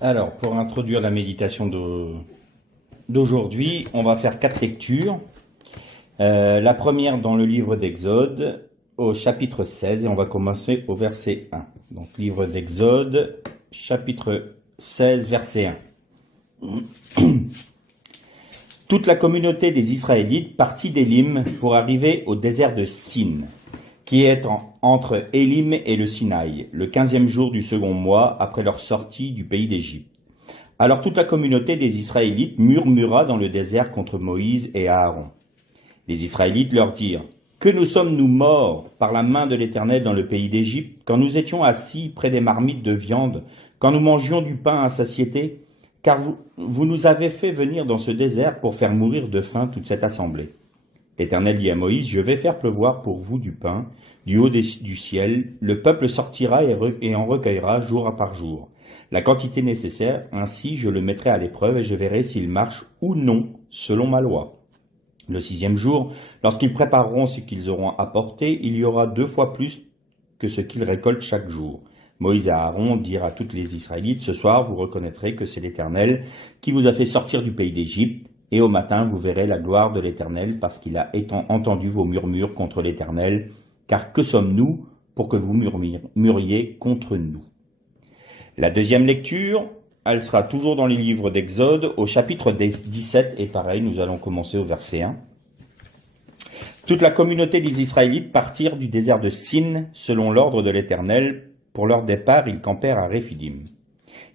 Alors, pour introduire la méditation d'aujourd'hui, on va faire 4 lectures. La première dans le livre d'Exode, au chapitre 16, et on va commencer au verset 1. Donc, livre d'Exode, chapitre 16, verset 1. Toute la communauté des Israélites partit d'Élim pour arriver au désert de Sin, qui est entre Élim et le Sinaï, le 15e jour du second mois après leur sortie du pays d'Égypte. Alors toute la communauté des Israélites murmura dans le désert contre Moïse et Aaron. Les Israélites leur dirent : « Que nous sommes-nous morts par la main de l'Éternel dans le pays d'Égypte, quand nous étions assis près des marmites de viande, quand nous mangions du pain à satiété ? Car vous nous avez fait venir dans ce désert pour faire mourir de faim toute cette assemblée. » L'Éternel dit à Moïse : « Je vais faire pleuvoir pour vous du pain du haut du ciel. Le peuple sortira et en recueillera jour par jour. La quantité nécessaire, ainsi je le mettrai à l'épreuve et je verrai s'il marche ou non selon ma loi. Le 6e jour, lorsqu'ils prépareront ce qu'ils auront apporté, il y aura 2 fois plus que ce qu'ils récoltent chaque jour. » Moïse et Aaron dirent à toutes les Israélites : « Ce soir, vous reconnaîtrez que c'est l'Éternel qui vous a fait sortir du pays d'Égypte. Et au matin, vous verrez la gloire de l'Éternel, parce qu'il a entendu vos murmures contre l'Éternel. Car que sommes-nous pour que vous murmuriez contre nous ?» La deuxième lecture, elle sera toujours dans les livres d'Exode, au chapitre 17, et pareil, nous allons commencer au verset 1. Toute la communauté des Israélites partirent du désert de Sin, selon l'ordre de l'Éternel. Pour leur départ, ils campèrent à Réphidim.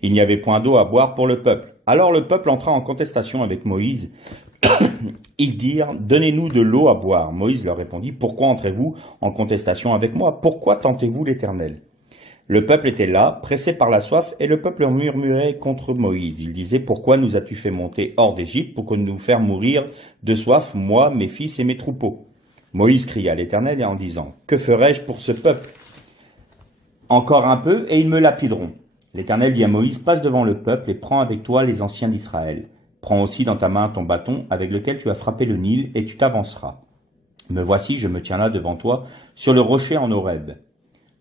Il n'y avait point d'eau à boire pour le peuple. Alors le peuple entra en contestation avec Moïse. Ils dirent : « Donnez-nous de l'eau à boire. » Moïse leur répondit : « Pourquoi entrez-vous en contestation avec moi ? Pourquoi tentez-vous l'Éternel ? » Le peuple était là, pressé par la soif, et le peuple murmurait contre Moïse. Il disait : « Pourquoi nous as-tu fait monter hors d'Égypte pour que nous faire mourir de soif, moi, mes fils et mes troupeaux ?» Moïse cria à l'Éternel en disant : « Que ferai-je pour ce peuple ? Encore un peu, et ils me lapideront. » L'Éternel dit à Moïse : « Passe devant le peuple et prends avec toi les anciens d'Israël. Prends aussi dans ta main ton bâton avec lequel tu as frappé le Nil, et tu t'avanceras. Me voici, je me tiens là devant toi, sur le rocher en Horeb.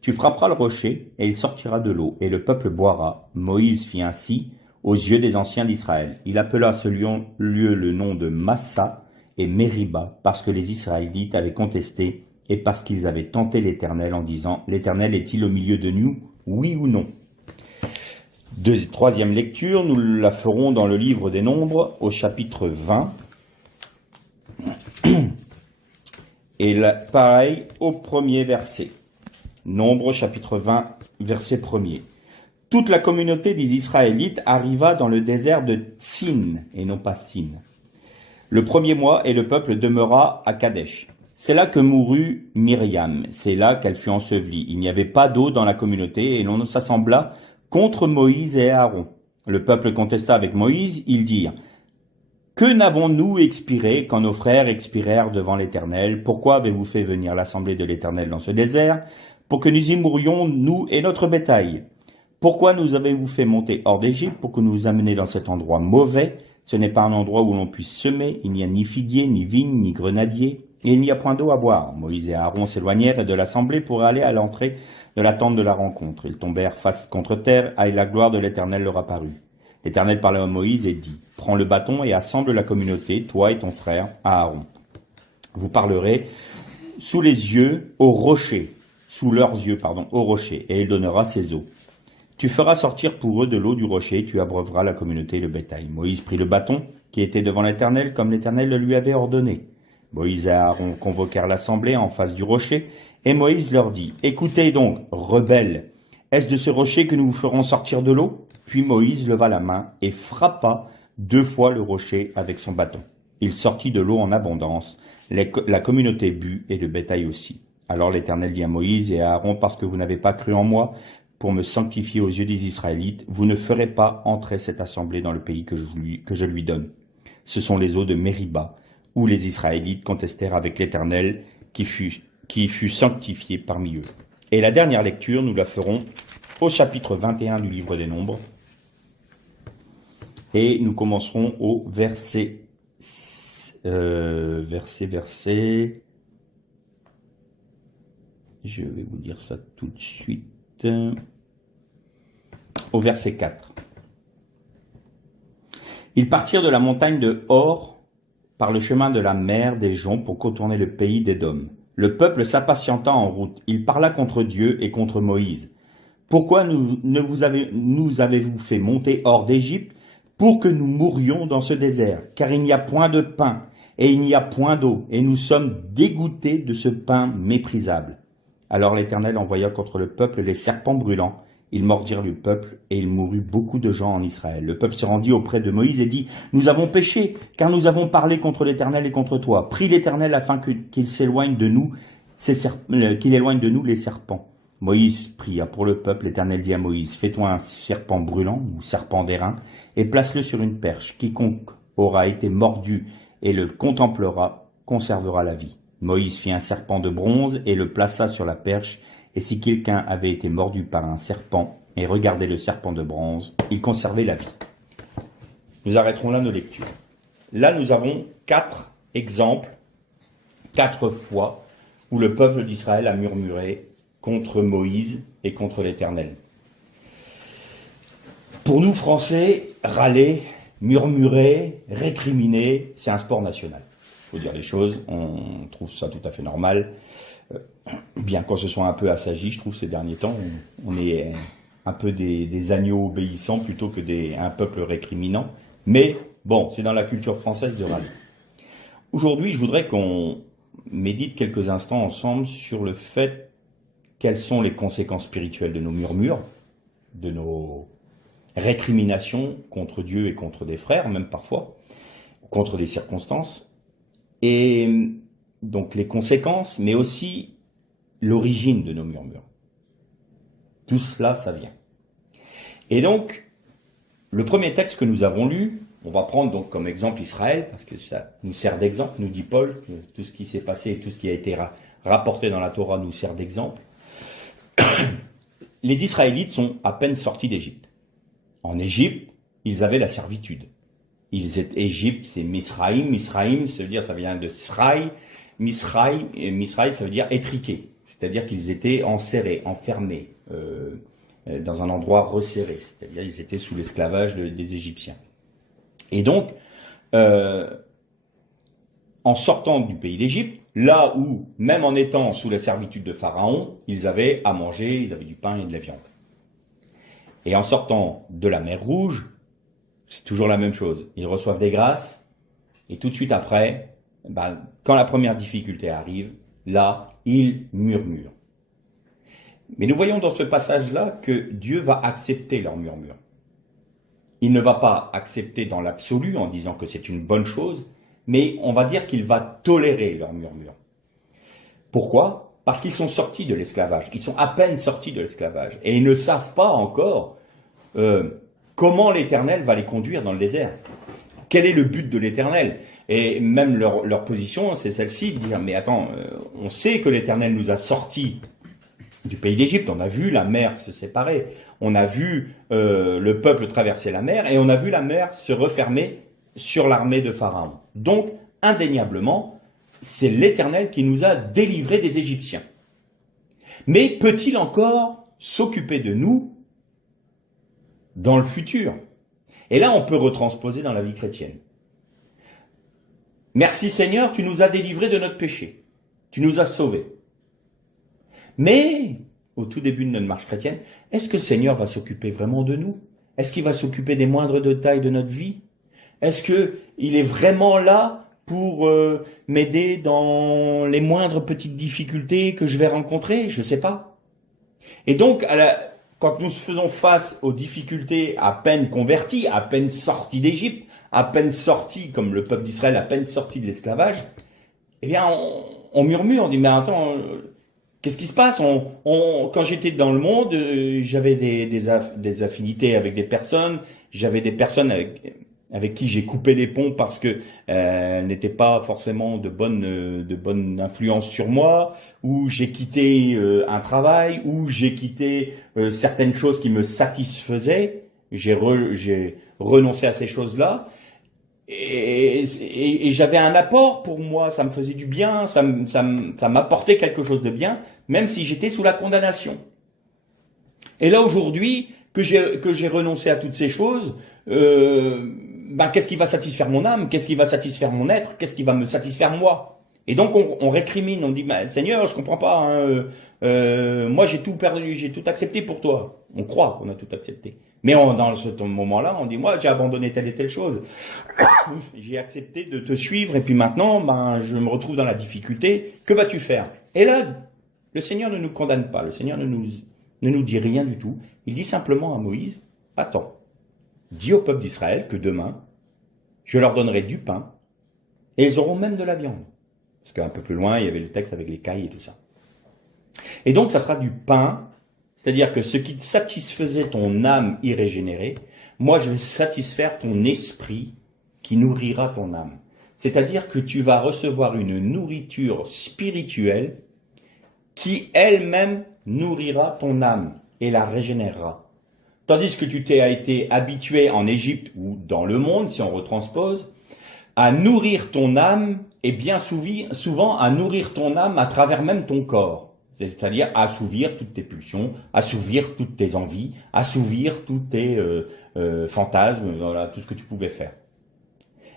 Tu frapperas le rocher, et il sortira de l'eau, et le peuple boira. » Moïse fit ainsi aux yeux des anciens d'Israël. Il appela ce lieu le nom de Massa et Mériba, parce que les Israélites avaient contesté, et parce qu'ils avaient tenté l'Éternel en disant : « L'Éternel est-il au milieu de nous, oui ou non ?» Troisième lecture, nous la ferons dans le livre des Nombres, au chapitre 20. Et là, pareil, au premier verset. Nombres, chapitre 20, verset 1er. Toute la communauté des Israélites arriva dans le désert de Tsin, et non pas Sin, le 1er mois, et le peuple demeura à Kadesh. C'est là que mourut Myriam, c'est là qu'elle fut ensevelie. Il n'y avait pas d'eau dans la communauté, et l'on s'assembla contre Moïse et Aaron. Le peuple contesta avec Moïse, ils dirent : « Que n'avons-nous expiré quand nos frères expirèrent devant l'Éternel ? Pourquoi avez-vous fait venir l'assemblée de l'Éternel dans ce désert ? Pour que nous y mourions, nous et notre bétail. Pourquoi nous avez-vous fait monter hors d'Égypte pour que nous nous amenions dans cet endroit mauvais ? Ce n'est pas un endroit où l'on puisse semer, il n'y a ni figuier, ni vigne, ni grenadier, et il n'y a point d'eau à boire. » Moïse et Aaron s'éloignèrent de l'assemblée pour aller à l'entrée de la tente de la rencontre. Ils tombèrent face contre terre, et la gloire de l'Éternel leur apparut. L'Éternel parla à Moïse et dit : « Prends le bâton et assemble la communauté, toi et ton frère Aaron. Vous parlerez sous leurs yeux au rocher, et il donnera ses eaux. Tu feras sortir pour eux de l'eau du rocher, tu abreuveras la communauté et le bétail. » Moïse prit le bâton qui était devant l'Éternel, comme l'Éternel le lui avait ordonné. Moïse et Aaron convoquèrent l'assemblée en face du rocher, et Moïse leur dit : « Écoutez donc, rebelles, est-ce de ce rocher que nous vous ferons sortir de l'eau ? » Puis Moïse leva la main et frappa 2 fois le rocher avec son bâton. Il sortit de l'eau en abondance, la communauté but et le bétail aussi. Alors l'Éternel dit à Moïse et à Aaron : « Parce que vous n'avez pas cru en moi, pour me sanctifier aux yeux des Israélites, vous ne ferez pas entrer cette assemblée dans le pays que je lui donne. » Ce sont les eaux de Mériba, où les Israélites contestèrent avec l'Éternel, qui fut sanctifié parmi eux. Et la dernière lecture, nous la ferons au chapitre 21 du livre des Nombres. Et nous commencerons au verset. Je vais vous dire ça tout de suite. Au verset 4. Ils partirent de la montagne de Hor par le chemin de la mer des joncs pour contourner le pays d'Édom. Le peuple s'impatienta en route. Il parla contre Dieu et contre Moïse. Pourquoi nous avez-vous fait monter hors d'Égypte pour que nous mourions dans ce désert? Car il n'y a point de pain et il n'y a point d'eau, et nous sommes dégoûtés de ce pain méprisable. Alors l'Éternel envoya contre le peuple les serpents brûlants. Ils mordirent le peuple, et il mourut beaucoup de gens en Israël. Le peuple se rendit auprès de Moïse et dit, « Nous avons péché, car nous avons parlé contre l'Éternel et contre toi. Prie l'Éternel afin qu'il s'éloigne de nous, qu'il éloigne de nous les serpents. » Moïse pria pour le peuple. L'Éternel dit à Moïse, « Fais-toi un serpent brûlant, ou serpent d'airain, et place-le sur une perche. Quiconque aura été mordu et le contemplera, conservera la vie. » Moïse fit un serpent de bronze et le plaça sur la perche. Et si quelqu'un avait été mordu par un serpent et regardait le serpent de bronze, il conservait la vie. Nous arrêterons là nos lectures. Là, nous avons 4 exemples, 4 fois où le peuple d'Israël a murmuré contre Moïse et contre l'Éternel. Pour nous, Français, râler, murmurer, récriminer, c'est un sport national. Il faut dire les choses, on trouve ça tout à fait normal. Bien qu'on se soit un peu assagi, je trouve, ces derniers temps, on est un peu des agneaux obéissants plutôt que un peuple récriminant. Mais bon, c'est dans la culture française de râler. Aujourd'hui, je voudrais qu'on médite quelques instants ensemble sur le fait quelles sont les conséquences spirituelles de nos murmures, de nos récriminations contre Dieu et contre des frères, même parfois, contre des circonstances, et donc les conséquences, mais aussi l'origine de nos murmures. Tout cela, ça vient. Et donc, le premier texte que nous avons lu, on va prendre donc comme exemple Israël, parce que ça nous sert d'exemple, nous dit Paul, tout ce qui s'est passé et tout ce qui a été rapporté dans la Torah nous sert d'exemple. Les Israélites sont à peine sortis d'Égypte. En Égypte, ils avaient la servitude. Égypte, c'est Misraïm. Misraïm, ça veut dire, ça vient de Sraï. Misraïm, ça veut dire étriqué. C'est-à-dire qu'ils étaient enserrés, enfermés, dans un endroit resserré. C'est-à-dire qu'ils étaient sous l'esclavage des Égyptiens. Et donc, en sortant du pays d'Égypte, là où, même en étant sous la servitude de Pharaon, ils avaient à manger, ils avaient du pain et de la viande. Et en sortant de la mer Rouge, c'est toujours la même chose. Ils reçoivent des grâces, et tout de suite après, quand la première difficulté arrive, là, ils murmurent. Mais nous voyons dans ce passage-là que Dieu va accepter leurs murmures. Il ne va pas accepter dans l'absolu en disant que c'est une bonne chose, mais on va dire qu'il va tolérer leurs murmures. Pourquoi ? Parce qu'ils sont sortis de l'esclavage. Ils sont à peine sortis de l'esclavage. Et ils ne savent pas encore comment l'Éternel va les conduire dans le désert. Quel est le but de l'Éternel ? Et même leur position, c'est celle-ci, de dire, mais attends, on sait que l'Éternel nous a sortis du pays d'Égypte, on a vu la mer se séparer, on a vu le peuple traverser la mer, et on a vu la mer se refermer sur l'armée de Pharaon. Donc, indéniablement, c'est l'Éternel qui nous a délivrés des Égyptiens. Mais peut-il encore s'occuper de nous dans le futur? Et là, on peut retransposer dans la vie chrétienne. Merci Seigneur, tu nous as délivrés de notre péché. Tu nous as sauvés. Mais, au tout début de notre marche chrétienne, est-ce que le Seigneur va s'occuper vraiment de nous? Est-ce qu'il va s'occuper des moindres détails de notre vie? Est-ce qu'il est vraiment là pour m'aider dans les moindres petites difficultés que je vais rencontrer? Je ne sais pas. Et donc, quand nous faisons face aux difficultés à peine converties, à peine sorties d'Égypte, à peine sortis, comme le peuple d'Israël, à peine sorti de l'esclavage, eh bien, on murmure, on dit, mais attends, qu'est-ce qui se passe? Quand j'étais dans le monde, j'avais des affinités avec des personnes, j'avais des personnes avec qui j'ai coupé les ponts parce que n'étaient pas forcément de bonne influence sur moi, ou j'ai quitté un travail, ou j'ai quitté certaines choses qui me satisfaisaient, j'ai renoncé à ces choses-là, et j'avais un apport pour moi, ça me faisait du bien, ça m'apportait quelque chose de bien, même si j'étais sous la condamnation. Et là aujourd'hui, que j'ai renoncé à toutes ces choses, ben, qu'est-ce qui va satisfaire mon âme? Qu'est-ce qui va satisfaire mon être? Qu'est-ce qui va me satisfaire moi? Et donc on récrimine, on dit, ben, Seigneur, je comprends pas, hein, moi j'ai tout perdu, j'ai tout accepté pour toi. On croit qu'on a tout accepté. Mais dans ce moment-là, on dit, moi j'ai abandonné telle et telle chose. J'ai accepté de te suivre et puis maintenant, ben, je me retrouve dans la difficulté. Que vas-tu faire? Et là, le Seigneur ne nous condamne pas, le Seigneur ne nous dit rien du tout. Il dit simplement à Moïse, attends, dis au peuple d'Israël que demain, je leur donnerai du pain et ils auront même de la viande. Parce qu'un peu plus loin, il y avait le texte avec les cailles et tout ça. Et donc, ça sera du pain, c'est-à-dire que ce qui satisfaisait ton âme irrégénérée, moi, je vais satisfaire ton esprit qui nourrira ton âme. C'est-à-dire que tu vas recevoir une nourriture spirituelle qui elle-même nourrira ton âme et la régénérera. Tandis que tu t'es été habitué en Égypte ou dans le monde, si on retranspose, à nourrir ton âme et bien souvent à nourrir ton âme à travers même ton corps. C'est-à-dire assouvir toutes tes pulsions, assouvir toutes tes envies, assouvir tous tes fantasmes, voilà, tout ce que tu pouvais faire.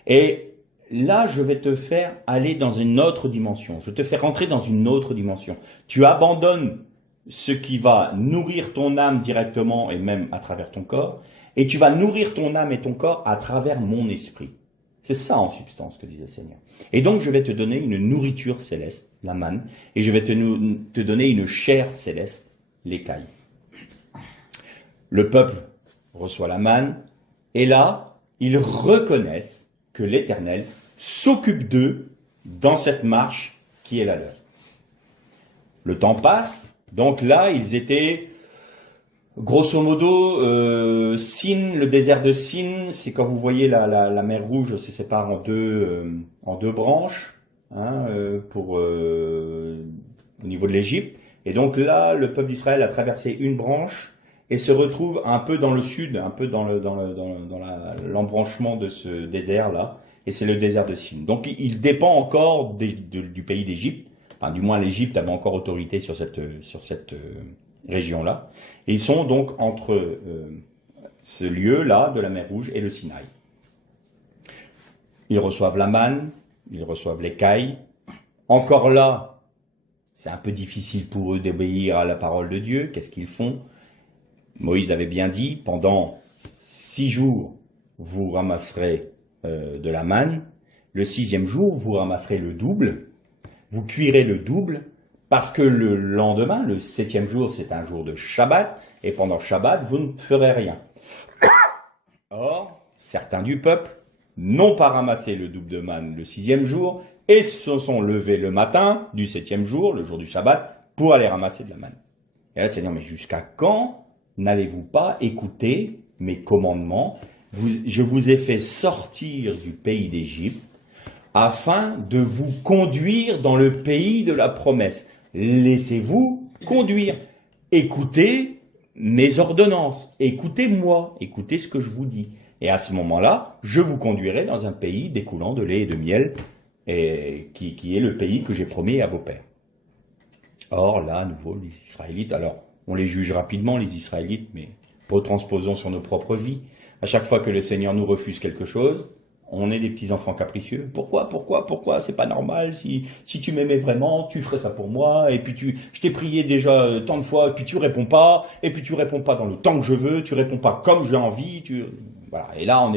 Et là, je vais te faire aller dans une autre dimension. Je te fais rentrer dans une autre dimension. Tu abandonnes ce qui va nourrir ton âme directement et même à travers ton corps, et tu vas nourrir ton âme et ton corps à travers mon esprit. C'est ça en substance que disait le Seigneur. Et donc je vais te donner une nourriture céleste, la manne, et je vais te donner une chair céleste, l'écaille. Le peuple reçoit la manne, et là, ils reconnaissent que l'Éternel s'occupe d'eux dans cette marche qui est la leur. Le temps passe, donc là, ils étaient, grosso modo, Sin, le désert de Sin, c'est quand vous voyez la mer Rouge se sépare en deux branches, hein, au niveau de l'Égypte. Et donc là, le peuple d'Israël a traversé une branche et se retrouve un peu dans le sud, un peu dans l'embranchement de ce désert-là, et c'est le désert de Sin. Donc il dépend encore du pays d'Égypte, enfin du moins l'Égypte avait encore autorité sur cette région-là, et ils sont donc entre ce lieu-là de la mer Rouge et le Sinaï. Ils reçoivent la manne, ils reçoivent l'écaille. Encore là, c'est un peu difficile pour eux d'obéir à la parole de Dieu. Qu'est-ce qu'ils font? Moïse avait bien dit, pendant 6 jours, vous ramasserez de la manne. Le 6e jour, vous ramasserez le double. Vous cuirez le double, parce que le lendemain, le 7e jour, c'est un jour de Shabbat, et pendant Shabbat, vous ne ferez rien. Or, certains du peuple n'ont pas ramassé le double de manne le 6e jour, et se sont levés le matin du 7e jour, le jour du Shabbat, pour aller ramasser de la manne. Et là, Seigneur, mais jusqu'à quand n'allez-vous pas écouter mes commandements? Je vous ai fait sortir du pays d'Égypte afin de vous conduire dans le pays de la promesse. Laissez-vous conduire. Écoutez mes ordonnances. Écoutez-moi. Écoutez ce que je vous dis. Et à ce moment-là, je vous conduirai dans un pays découlant de lait et de miel, et qui est le pays que j'ai promis à vos pères. Or, là, à nouveau, les Israélites, alors, on les juge rapidement, les Israélites, mais retransposons sur nos propres vies. À chaque fois que le Seigneur nous refuse quelque chose, on est des petits enfants capricieux. Pourquoi? C'est pas normal. Si tu m'aimais vraiment, tu ferais ça pour moi. Et puis je t'ai prié déjà tant de fois, et puis tu réponds pas. Et puis tu réponds pas dans le temps que je veux. Tu réponds pas comme j'ai envie. Voilà. Et là, on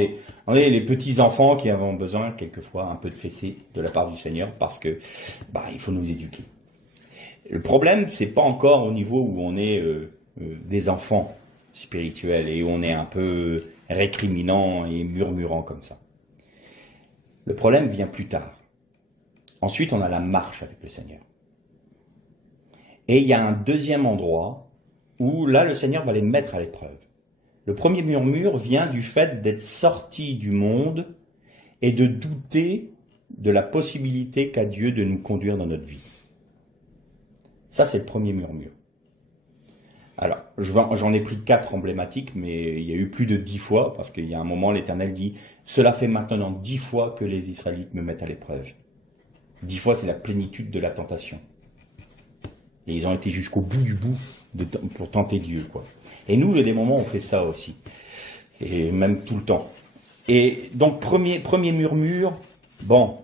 est les petits enfants qui avons besoin quelquefois un peu de fessée de la part du Seigneur, parce que il faut nous éduquer. Le problème, c'est pas encore au niveau où on est des enfants spirituels et où on est un peu récriminant et murmurant comme ça. Le problème vient plus tard. Ensuite, on a la marche avec le Seigneur. Et il y a un deuxième endroit où là, le Seigneur va les mettre à l'épreuve. Le premier murmure vient du fait d'être sorti du monde et de douter de la possibilité qu'a Dieu de nous conduire dans notre vie. Ça, c'est le premier murmure. Alors, j'en ai pris 4 emblématiques, mais il y a eu plus de 10 fois, parce qu'il y a un moment, l'Éternel dit « Cela fait maintenant 10 fois que les Israélites me mettent à l'épreuve. » 10 fois, c'est la plénitude de la tentation. Et ils ont été jusqu'au bout du bout pour tenter Dieu, quoi. Et nous, il y a des moments où on fait ça aussi. Et même tout le temps. Et donc, premier murmure, bon,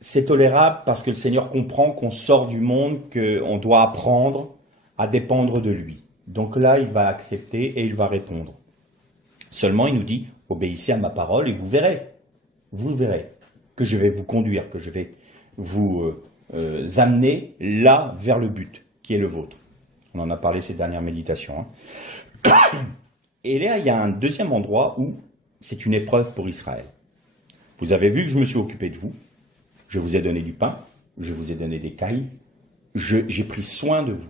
c'est tolérable parce que le Seigneur comprend qu'on sort du monde, qu'on doit apprendre à dépendre de lui. Donc là, il va accepter et il va répondre. Seulement, il nous dit, obéissez à ma parole et vous verrez que je vais vous conduire, que je vais vous amener là vers le but, qui est le vôtre. On en a parlé ces dernières méditations. Et là, il y a un deuxième endroit où c'est une épreuve pour Israël. Vous avez vu que je me suis occupé de vous, je vous ai donné du pain, je vous ai donné des cailles, j'ai pris soin de vous.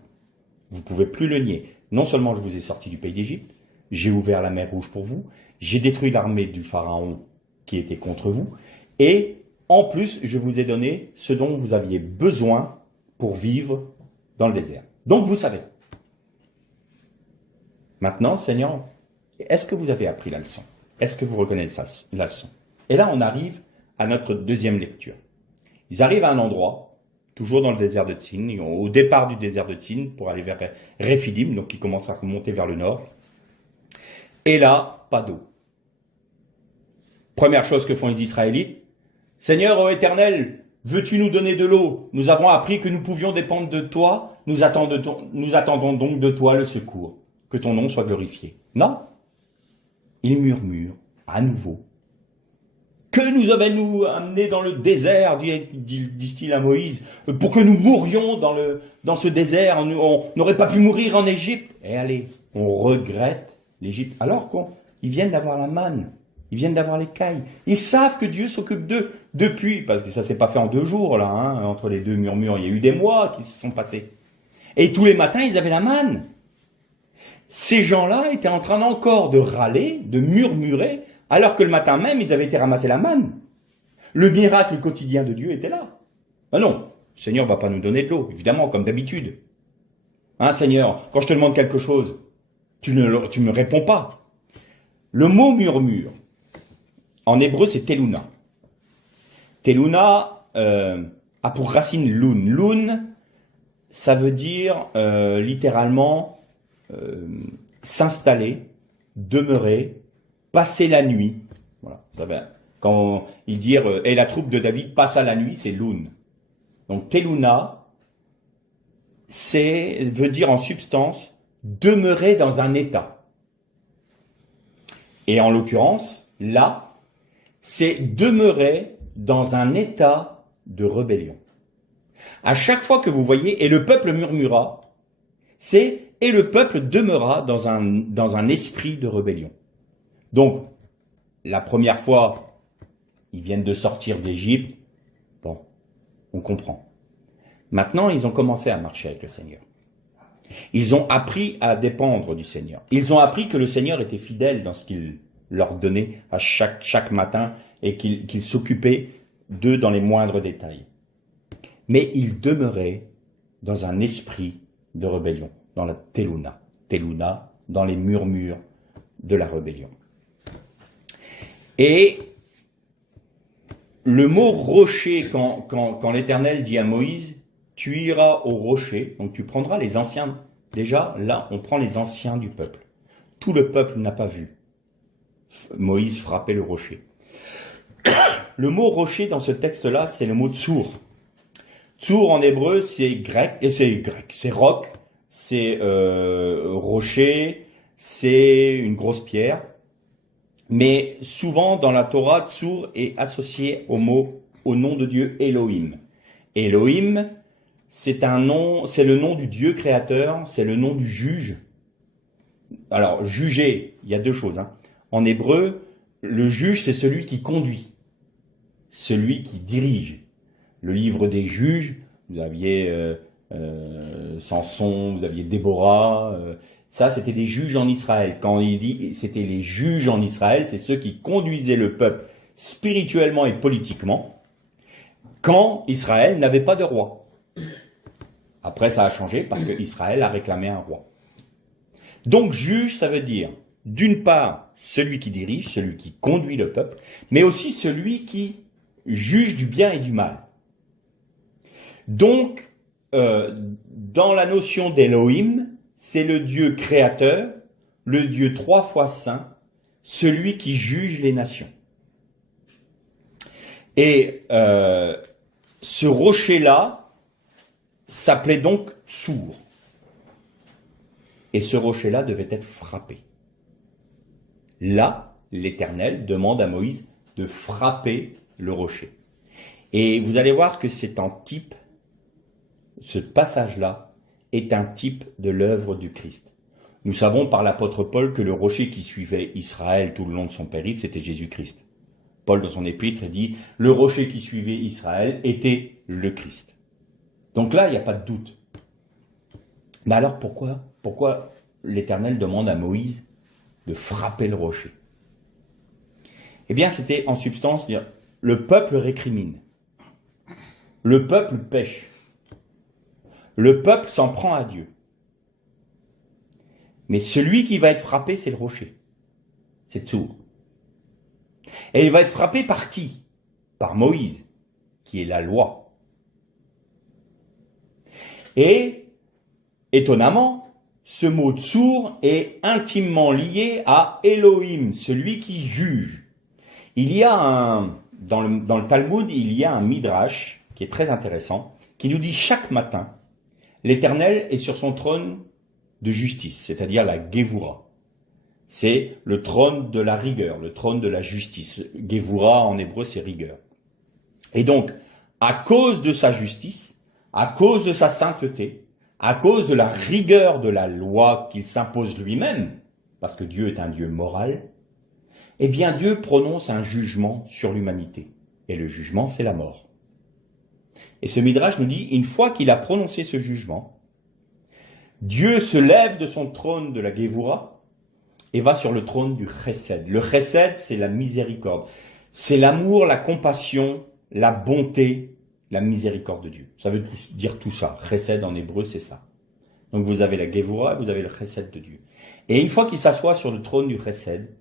Vous ne pouvez plus le nier. Non seulement je vous ai sorti du pays d'Égypte, j'ai ouvert la mer Rouge pour vous, j'ai détruit l'armée du Pharaon qui était contre vous, et en plus, je vous ai donné ce dont vous aviez besoin pour vivre dans le désert. Donc vous savez. Maintenant, Seigneur, est-ce que vous avez appris la leçon? Est-ce que vous reconnaissez la leçon? Et là, on arrive à notre deuxième lecture. Ils arrivent à un endroit, toujours dans le désert de Tsin, au départ du désert de Tsin, pour aller vers Rephidim, donc ils commencent à monter vers le nord. Et là, pas d'eau. Première chose que font les Israélites, « Seigneur, ô Éternel, veux-tu nous donner de l'eau? Nous avons appris que nous pouvions dépendre de toi, nous attendons donc de toi le secours. Que ton nom soit glorifié. » Non. Il murmure à nouveau. « Que nous avez-nous amenés dans le désert, disent-ils à Moïse, pour que nous mourions dans ce désert, on n'aurait pas pu mourir en Égypte. » Et allez, on regrette l'Égypte, alors qu'ils viennent d'avoir la manne, ils viennent d'avoir les cailles. Ils savent que Dieu s'occupe d'eux depuis, parce que ça s'est pas fait en 2 jours, là, hein, entre les deux murmures, il y a eu des mois qui se sont passés. Et tous les matins, ils avaient la manne. Ces gens-là étaient en train encore de râler, de murmurer, alors que le matin même, ils avaient été ramasser la manne. Le miracle quotidien de Dieu était là. Ah non, le Seigneur ne va pas nous donner de l'eau, évidemment, comme d'habitude. Hein, Seigneur, quand je te demande quelque chose, tu ne me réponds pas. Le mot murmure, en hébreu, c'est teluna. Teluna a pour racine loun. Loun, ça veut dire littéralement s'installer, demeurer, passer la nuit. Voilà, ça va. Quand il dit et la troupe de David passa la nuit, c'est loun. Donc teluna, veut dire en substance demeurer dans un état. Et en l'occurrence, là, c'est demeurer dans un état de rébellion. À chaque fois que vous voyez, et le peuple murmura, c'est et le peuple demeura dans un esprit de rébellion. Donc, la première fois, ils viennent de sortir d'Égypte, bon, on comprend. Maintenant, ils ont commencé à marcher avec le Seigneur. Ils ont appris à dépendre du Seigneur. Ils ont appris que le Seigneur était fidèle dans ce qu'il leur donnait à chaque matin et qu'il s'occupait d'eux dans les moindres détails. Mais ils demeuraient dans un esprit de rébellion, dans la teluna. Teluna, dans les murmures de la rébellion. Et le mot rocher, quand l'Éternel dit à Moïse, tu iras au rocher, donc tu prendras les anciens. Déjà, là, on prend les anciens du peuple. Tout le peuple n'a pas vu Moïse frapper le rocher. Le mot rocher dans ce texte-là, c'est le mot tsour. Tsour en hébreu, c'est grec, c'est roc, c'est rocher, c'est une grosse pierre. Mais souvent dans la Torah, tsour est associé au nom de Dieu Elohim. Elohim, c'est le nom du Dieu créateur, c'est le nom du juge. Alors, juger, il y a 2 choses. Hein. En hébreu, le juge, c'est celui qui conduit, celui qui dirige. Le livre des juges, vous aviez Samson, vous aviez Déborah, ça c'était des juges en Israël. Quand il dit c'était les juges en Israël, c'est ceux qui conduisaient le peuple spirituellement et politiquement, quand Israël n'avait pas de roi. Après ça a changé parce que Israël a réclamé un roi. Donc juge, ça veut dire d'une part celui qui dirige, celui qui conduit le peuple, mais aussi celui qui juge du bien et du mal. Donc, dans la notion d'Elohim, c'est le Dieu créateur, le Dieu 3 fois saint, celui qui juge les nations. Et ce rocher-là s'appelait donc Tsour. Et ce rocher-là devait être frappé. Là, l'Éternel demande à Moïse de frapper le rocher. Et vous allez voir que c'est un type, ce passage-là est un type de l'œuvre du Christ. Nous savons par l'apôtre Paul que le rocher qui suivait Israël tout le long de son périple, c'était Jésus-Christ. Paul, dans son épître, dit « Le rocher qui suivait Israël était le Christ ». Donc là, il n'y a pas de doute. Mais alors pourquoi l'Éternel demande à Moïse de frapper le rocher? Eh bien, c'était en substance, dire, le peuple récrimine. Le peuple pêche. Le peuple s'en prend à Dieu. Mais celui qui va être frappé, c'est le rocher. C'est Tsour. Et il va être frappé par qui? Par Moïse, qui est la loi. Et, étonnamment, ce mot Tsour est intimement lié à Elohim, celui qui juge. Il y a dans le Talmud, il y a un midrash qui est très intéressant, qui nous dit chaque matin, l'Éternel est sur son trône de justice, c'est-à-dire la Gévoura. C'est le trône de la rigueur, le trône de la justice. Gévoura en hébreu, c'est rigueur. Et donc, à cause de sa justice, à cause de sa sainteté, à cause de la rigueur de la loi qu'il s'impose lui-même, parce que Dieu est un Dieu moral, eh bien Dieu prononce un jugement sur l'humanité. Et le jugement, c'est la mort. Et ce Midrash nous dit, une fois qu'il a prononcé ce jugement, Dieu se lève de son trône de la Gévoura et va sur le trône du Chesed. Le Chesed, c'est la miséricorde. C'est l'amour, la compassion, la bonté, la miséricorde de Dieu. Ça veut dire tout ça. Chesed en hébreu, c'est ça. Donc vous avez la Gévoura, vous avez le Chesed de Dieu. Et une fois qu'il s'assoit sur le trône du Chesed,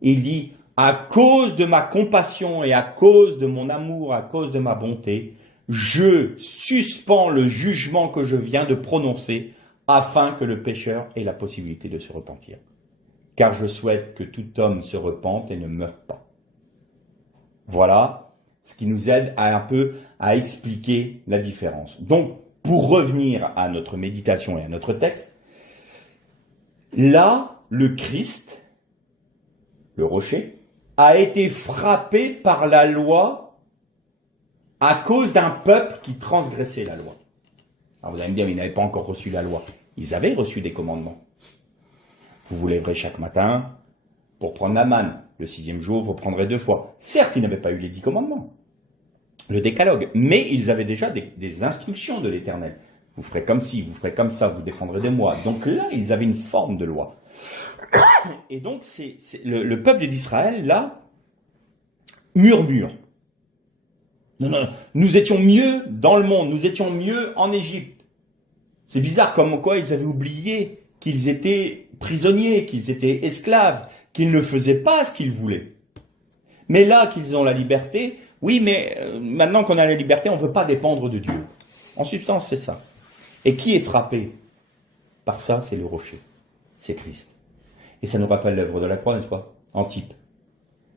il dit, à cause de ma compassion et à cause de mon amour, à cause de ma bonté, je suspends le jugement que je viens de prononcer afin que le pécheur ait la possibilité de se repentir. Car je souhaite que tout homme se repente et ne meure pas. Voilà ce qui nous aide un peu à expliquer la différence. Donc, pour revenir à notre méditation et à notre texte, là, le Christ, le rocher, a été frappé par la loi à cause d'un peuple qui transgressait la loi. Alors vous allez me dire, mais ils n'avaient pas encore reçu la loi. Ils avaient reçu des commandements. Vous vous lèverez chaque matin pour prendre la manne. Le 6e jour, vous prendrez 2 fois. Certes, ils n'avaient pas eu les 10 commandements, le décalogue, mais ils avaient déjà des instructions de l'Éternel. Vous ferez comme ci, vous ferez comme ça, vous dépendrez de moi. Donc là, ils avaient une forme de loi. Et donc, le peuple d'Israël, là, murmure. Non, nous étions mieux dans le monde, nous étions mieux en Égypte. C'est bizarre comme quoi ils avaient oublié qu'ils étaient prisonniers, qu'ils étaient esclaves, qu'ils ne faisaient pas ce qu'ils voulaient. Mais là qu'ils ont la liberté, oui, mais maintenant qu'on a la liberté, on ne veut pas dépendre de Dieu. En substance, c'est ça. Et qui est frappé par ça? C'est le rocher, c'est Christ. Et ça nous rappelle l'œuvre de la croix, n'est-ce pas? En type.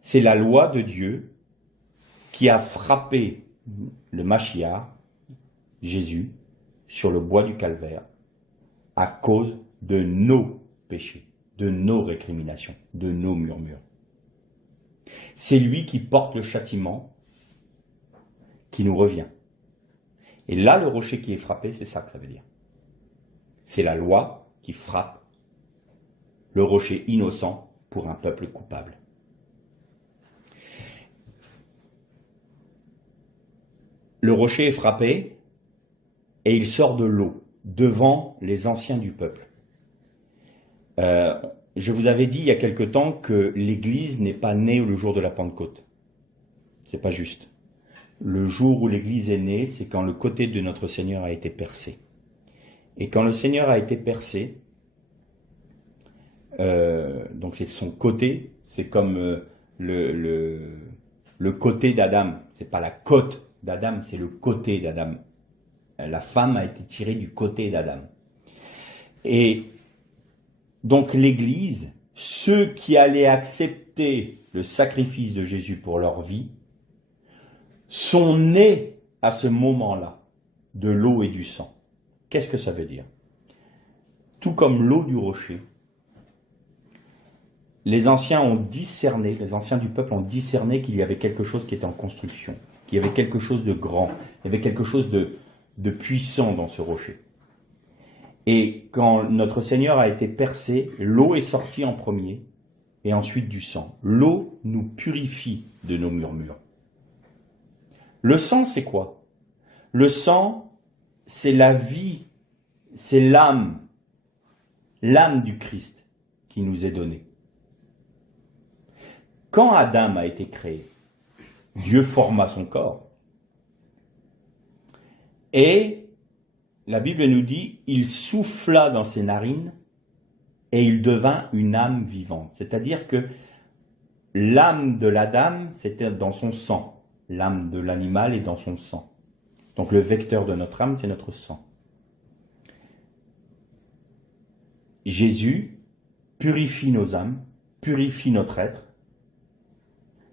C'est la loi de Dieu qui a frappé le Mashiach, Jésus, sur le bois du calvaire, à cause de nos péchés, de nos récriminations, de nos murmures. C'est lui qui porte le châtiment qui nous revient. Et là, le rocher qui est frappé, c'est ça que ça veut dire. C'est la loi qui frappe le rocher innocent pour un peuple coupable. Le rocher est frappé et il sort de l'eau devant les anciens du peuple. Je vous avais dit il y a quelque temps que l'Église n'est pas née le jour de la Pentecôte. C'est pas juste. Le jour où l'Église est née, c'est quand le côté de notre Seigneur a été percé. Et quand le Seigneur a été percé, donc c'est son côté, c'est comme le côté d'Adam. C'est pas la côte d'Adam, c'est le côté d'Adam. La femme a été tirée du côté d'Adam. Et donc l'Église, ceux qui allaient accepter le sacrifice de Jésus pour leur vie, sont nés à ce moment-là de l'eau et du sang. Qu'est-ce que ça veut dire? Tout comme l'eau du rocher, les anciens du peuple ont discerné qu'il y avait quelque chose qui était en construction, qu'il y avait quelque chose de grand, il y avait quelque chose de puissant dans ce rocher. Et quand notre Seigneur a été percé, l'eau est sortie en premier, et ensuite du sang. L'eau nous purifie de nos murmures. Le sang, c'est quoi? Le sang, c'est la vie, c'est l'âme du Christ qui nous est donnée. Quand Adam a été créé, Dieu forma son corps. Et la Bible nous dit, il souffla dans ses narines et il devint une âme vivante. C'est-à-dire que l'âme de l'Adam, c'était dans son sang. L'âme de l'animal est dans son sang. Donc le vecteur de notre âme, c'est notre sang. Jésus purifie nos âmes, purifie notre être.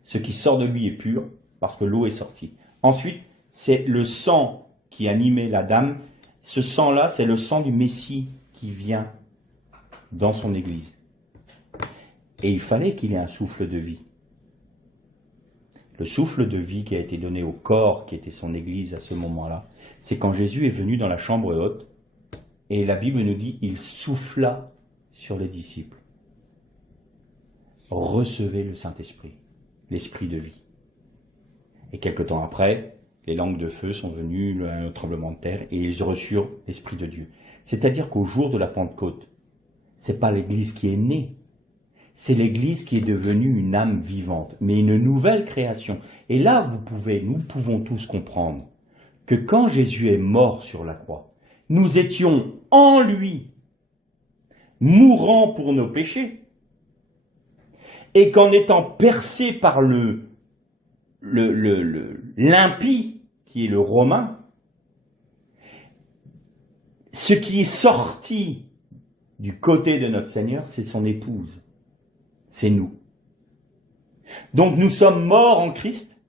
Ce qui sort de lui est pur parce que l'eau est sortie. Ensuite, c'est le sang qui animait la dame. Ce sang-là, c'est le sang du Messie qui vient dans son Église. Et il fallait qu'il ait un souffle de vie. Le souffle de vie qui a été donné au corps qui était son Église à ce moment-là, c'est quand Jésus est venu dans la chambre haute, et la Bible nous dit, il souffla sur les disciples. Recevez le Saint-Esprit, l'Esprit de vie. Et quelque temps après, les langues de feu sont venues, le tremblement de terre, et ils reçurent l'Esprit de Dieu. C'est-à-dire qu'au jour de la Pentecôte, c'est pas l'Église qui est née, c'est l'Église qui est devenue une âme vivante, mais une nouvelle création. Et là, nous pouvons tous comprendre que quand Jésus est mort sur la croix, nous étions en lui, mourant pour nos péchés, et qu'en étant percé par l'impie, qui est le Romain, ce qui est sorti du côté de notre Seigneur, c'est son épouse. C'est nous. Donc nous sommes morts en Christ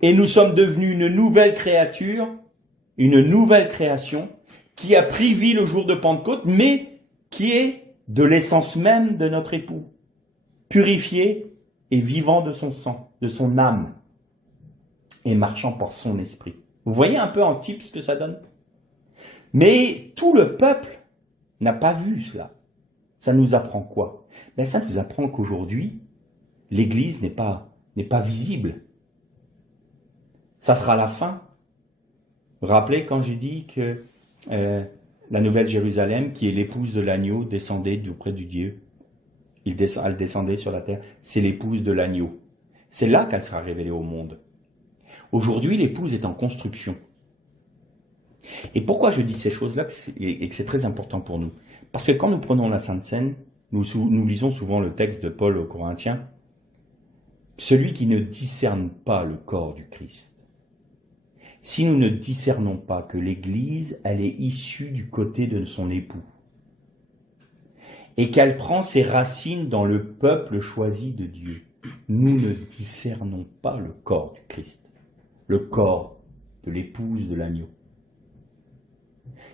et nous sommes devenus une nouvelle créature, une nouvelle création qui a pris vie le jour de Pentecôte, mais qui est de l'essence même de notre époux, purifié et vivant de son sang, de son âme et marchant par son esprit. Vous voyez un peu en type ce que ça donne? Mais tout le peuple n'a pas vu cela. Ça nous apprend quoi? Ben, ça nous apprend qu'aujourd'hui, l'Église n'est pas visible. Ça sera la fin. Vous vous rappelez quand j'ai dit que la Nouvelle Jérusalem, qui est l'épouse de l'agneau, descendait d'auprès du Dieu. Elle descendait sur la terre. C'est l'épouse de l'agneau. C'est là qu'elle sera révélée au monde. Aujourd'hui, l'épouse est en construction. Et pourquoi je dis ces choses-là et que c'est très important pour nous? Parce que quand nous prenons la Sainte Seine, nous lisons souvent le texte de Paul aux Corinthiens, celui qui ne discerne pas le corps du Christ. Si nous ne discernons pas que l'Église, elle est issue du côté de son époux, et qu'elle prend ses racines dans le peuple choisi de Dieu, nous ne discernons pas le corps du Christ, le corps de l'épouse de l'agneau.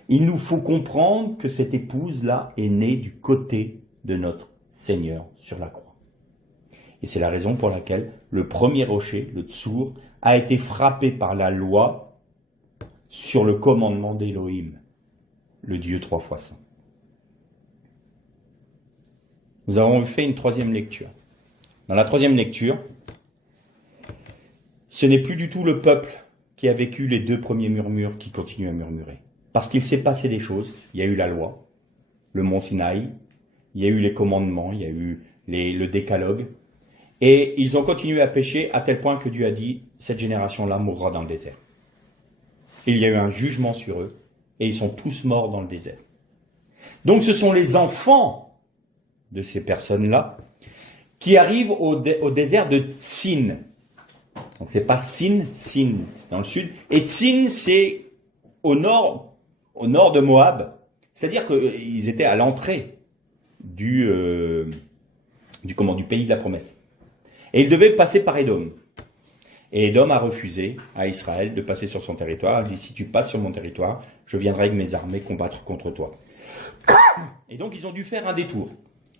Il nous faut comprendre que cette épouse-là est née du côté de notre Seigneur sur la croix. Et c'est la raison pour laquelle le premier rocher, le Tsour, a été frappé par la loi sur le commandement d'Élohim, le Dieu 3 fois saint. Nous avons fait une troisième lecture. Dans la troisième lecture, ce n'est plus du tout le peuple qui a vécu les 2 premiers murmures qui continue à murmurer. Parce qu'il s'est passé des choses. Il y a eu la loi, le mont Sinaï, il y a eu les commandements, il y a eu le décalogue. Et ils ont continué à pécher à tel point que Dieu a dit, cette génération-là mourra dans le désert. Il y a eu un jugement sur eux, et ils sont tous morts dans le désert. Donc ce sont les enfants de ces personnes-là qui arrivent au désert de Tsin. Donc c'est pas Sin, c'est dans le sud. Et Tsin, c'est au nord de Moab. C'est-à-dire qu'ils étaient à l'entrée du pays de la promesse. Et ils devaient passer par Édom. Et Édom a refusé à Israël de passer sur son territoire. Il dit, si tu passes sur mon territoire, je viendrai avec mes armées combattre contre toi. Et donc ils ont dû faire un détour.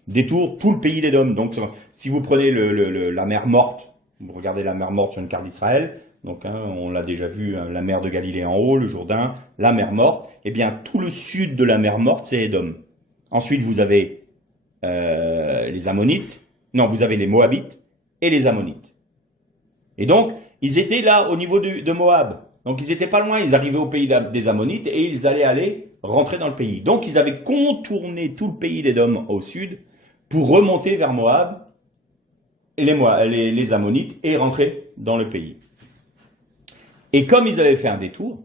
Détour tout le pays d'Édom. Donc si vous prenez la mer Morte, vous regardez la mer Morte sur une carte d'Israël, donc on l'a déjà vu, la mer de Galilée en haut, le Jourdain, la mer Morte, eh bien tout le sud de la mer Morte, c'est Édom. Ensuite vous avez les Ammonites, non, vous avez les Moabites et les Ammonites. Et donc, ils étaient là au niveau de Moab. Donc, ils n'étaient pas loin, ils arrivaient au pays des Ammonites et ils allaient aller rentrer dans le pays. Donc, ils avaient contourné tout le pays d'Édom au sud pour remonter vers Moab et les Ammonites et rentrer dans le pays. Et comme ils avaient fait un détour,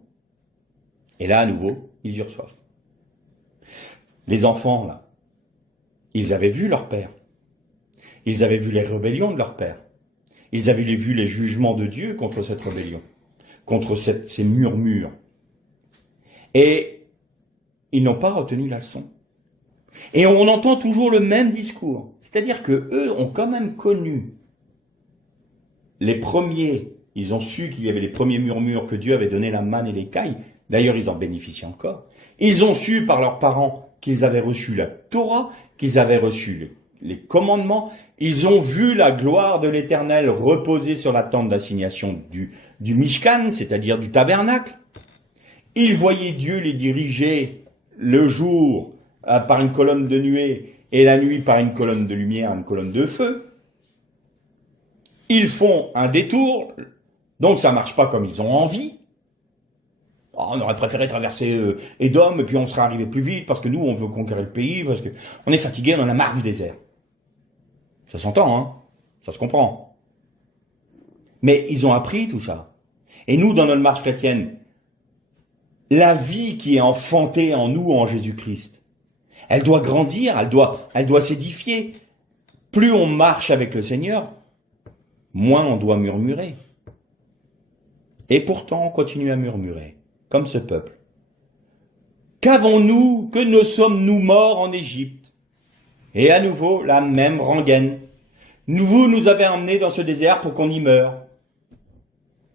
et là, à nouveau, ils eurent soif. Les enfants, là, ils avaient vu leur père. Ils avaient vu les rébellions de leur père. Ils avaient vu les jugements de Dieu contre cette rébellion, contre ces murmures. Et ils n'ont pas retenu la leçon. Et on entend toujours le même discours. C'est-à-dire qu'eux ont quand même connu les premiers, ils ont su qu'il y avait les premiers murmures, que Dieu avait donné la manne et l'écaille. D'ailleurs, ils en bénéficient encore. Ils ont su par leurs parents qu'ils avaient reçu la Torah, qu'ils avaient reçu les commandements. Ils ont vu la gloire de l'Éternel reposer sur la tente d'assignation du Mishkan, c'est-à-dire du tabernacle. Ils voyaient Dieu les diriger le jour par une colonne de nuée et la nuit par une colonne de lumière, une colonne de feu. Ils font un détour, donc ça ne marche pas comme ils ont envie. Oh, on aurait préféré traverser Édom et puis on serait arrivé plus vite parce que nous, on veut conquérir le pays, parce qu'on est fatigué, on en a marre du désert. Ça s'entend, hein, ça se comprend. Mais ils ont appris tout ça. Et nous, dans notre marche chrétienne, la vie qui est enfantée en nous, en Jésus-Christ, elle doit grandir, elle doit s'édifier. Plus on marche avec le Seigneur, moins on doit murmurer. Et pourtant, on continue à murmurer, comme ce peuple. Qu'avons-nous, que ne sommes-nous morts en Égypte? Et à nouveau, la même rengaine. Vous nous avez emmenés dans ce désert pour qu'on y meure.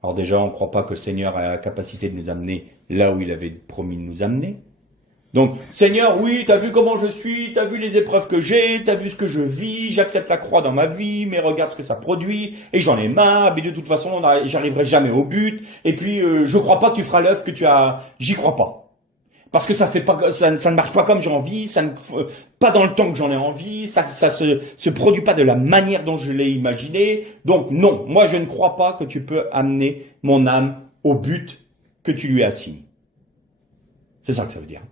Alors déjà, on ne croit pas que le Seigneur a la capacité de nous amener là où il avait promis de nous amener. Donc, Seigneur, oui, t'as vu comment je suis, t'as vu les épreuves que j'ai, t'as vu ce que je vis, j'accepte la croix dans ma vie, mais regarde ce que ça produit, et j'en ai marre, mais de toute façon, j'arriverai jamais au but, et puis je crois pas que tu feras l'œuvre que tu as, j'y crois pas. Parce que ça ne marche pas comme j'ai envie, pas dans le temps que j'en ai envie, ça se produit pas de la manière dont je l'ai imaginé, donc non, moi je ne crois pas que tu peux amener mon âme au but que tu lui assignes. C'est ça que ça veut dire.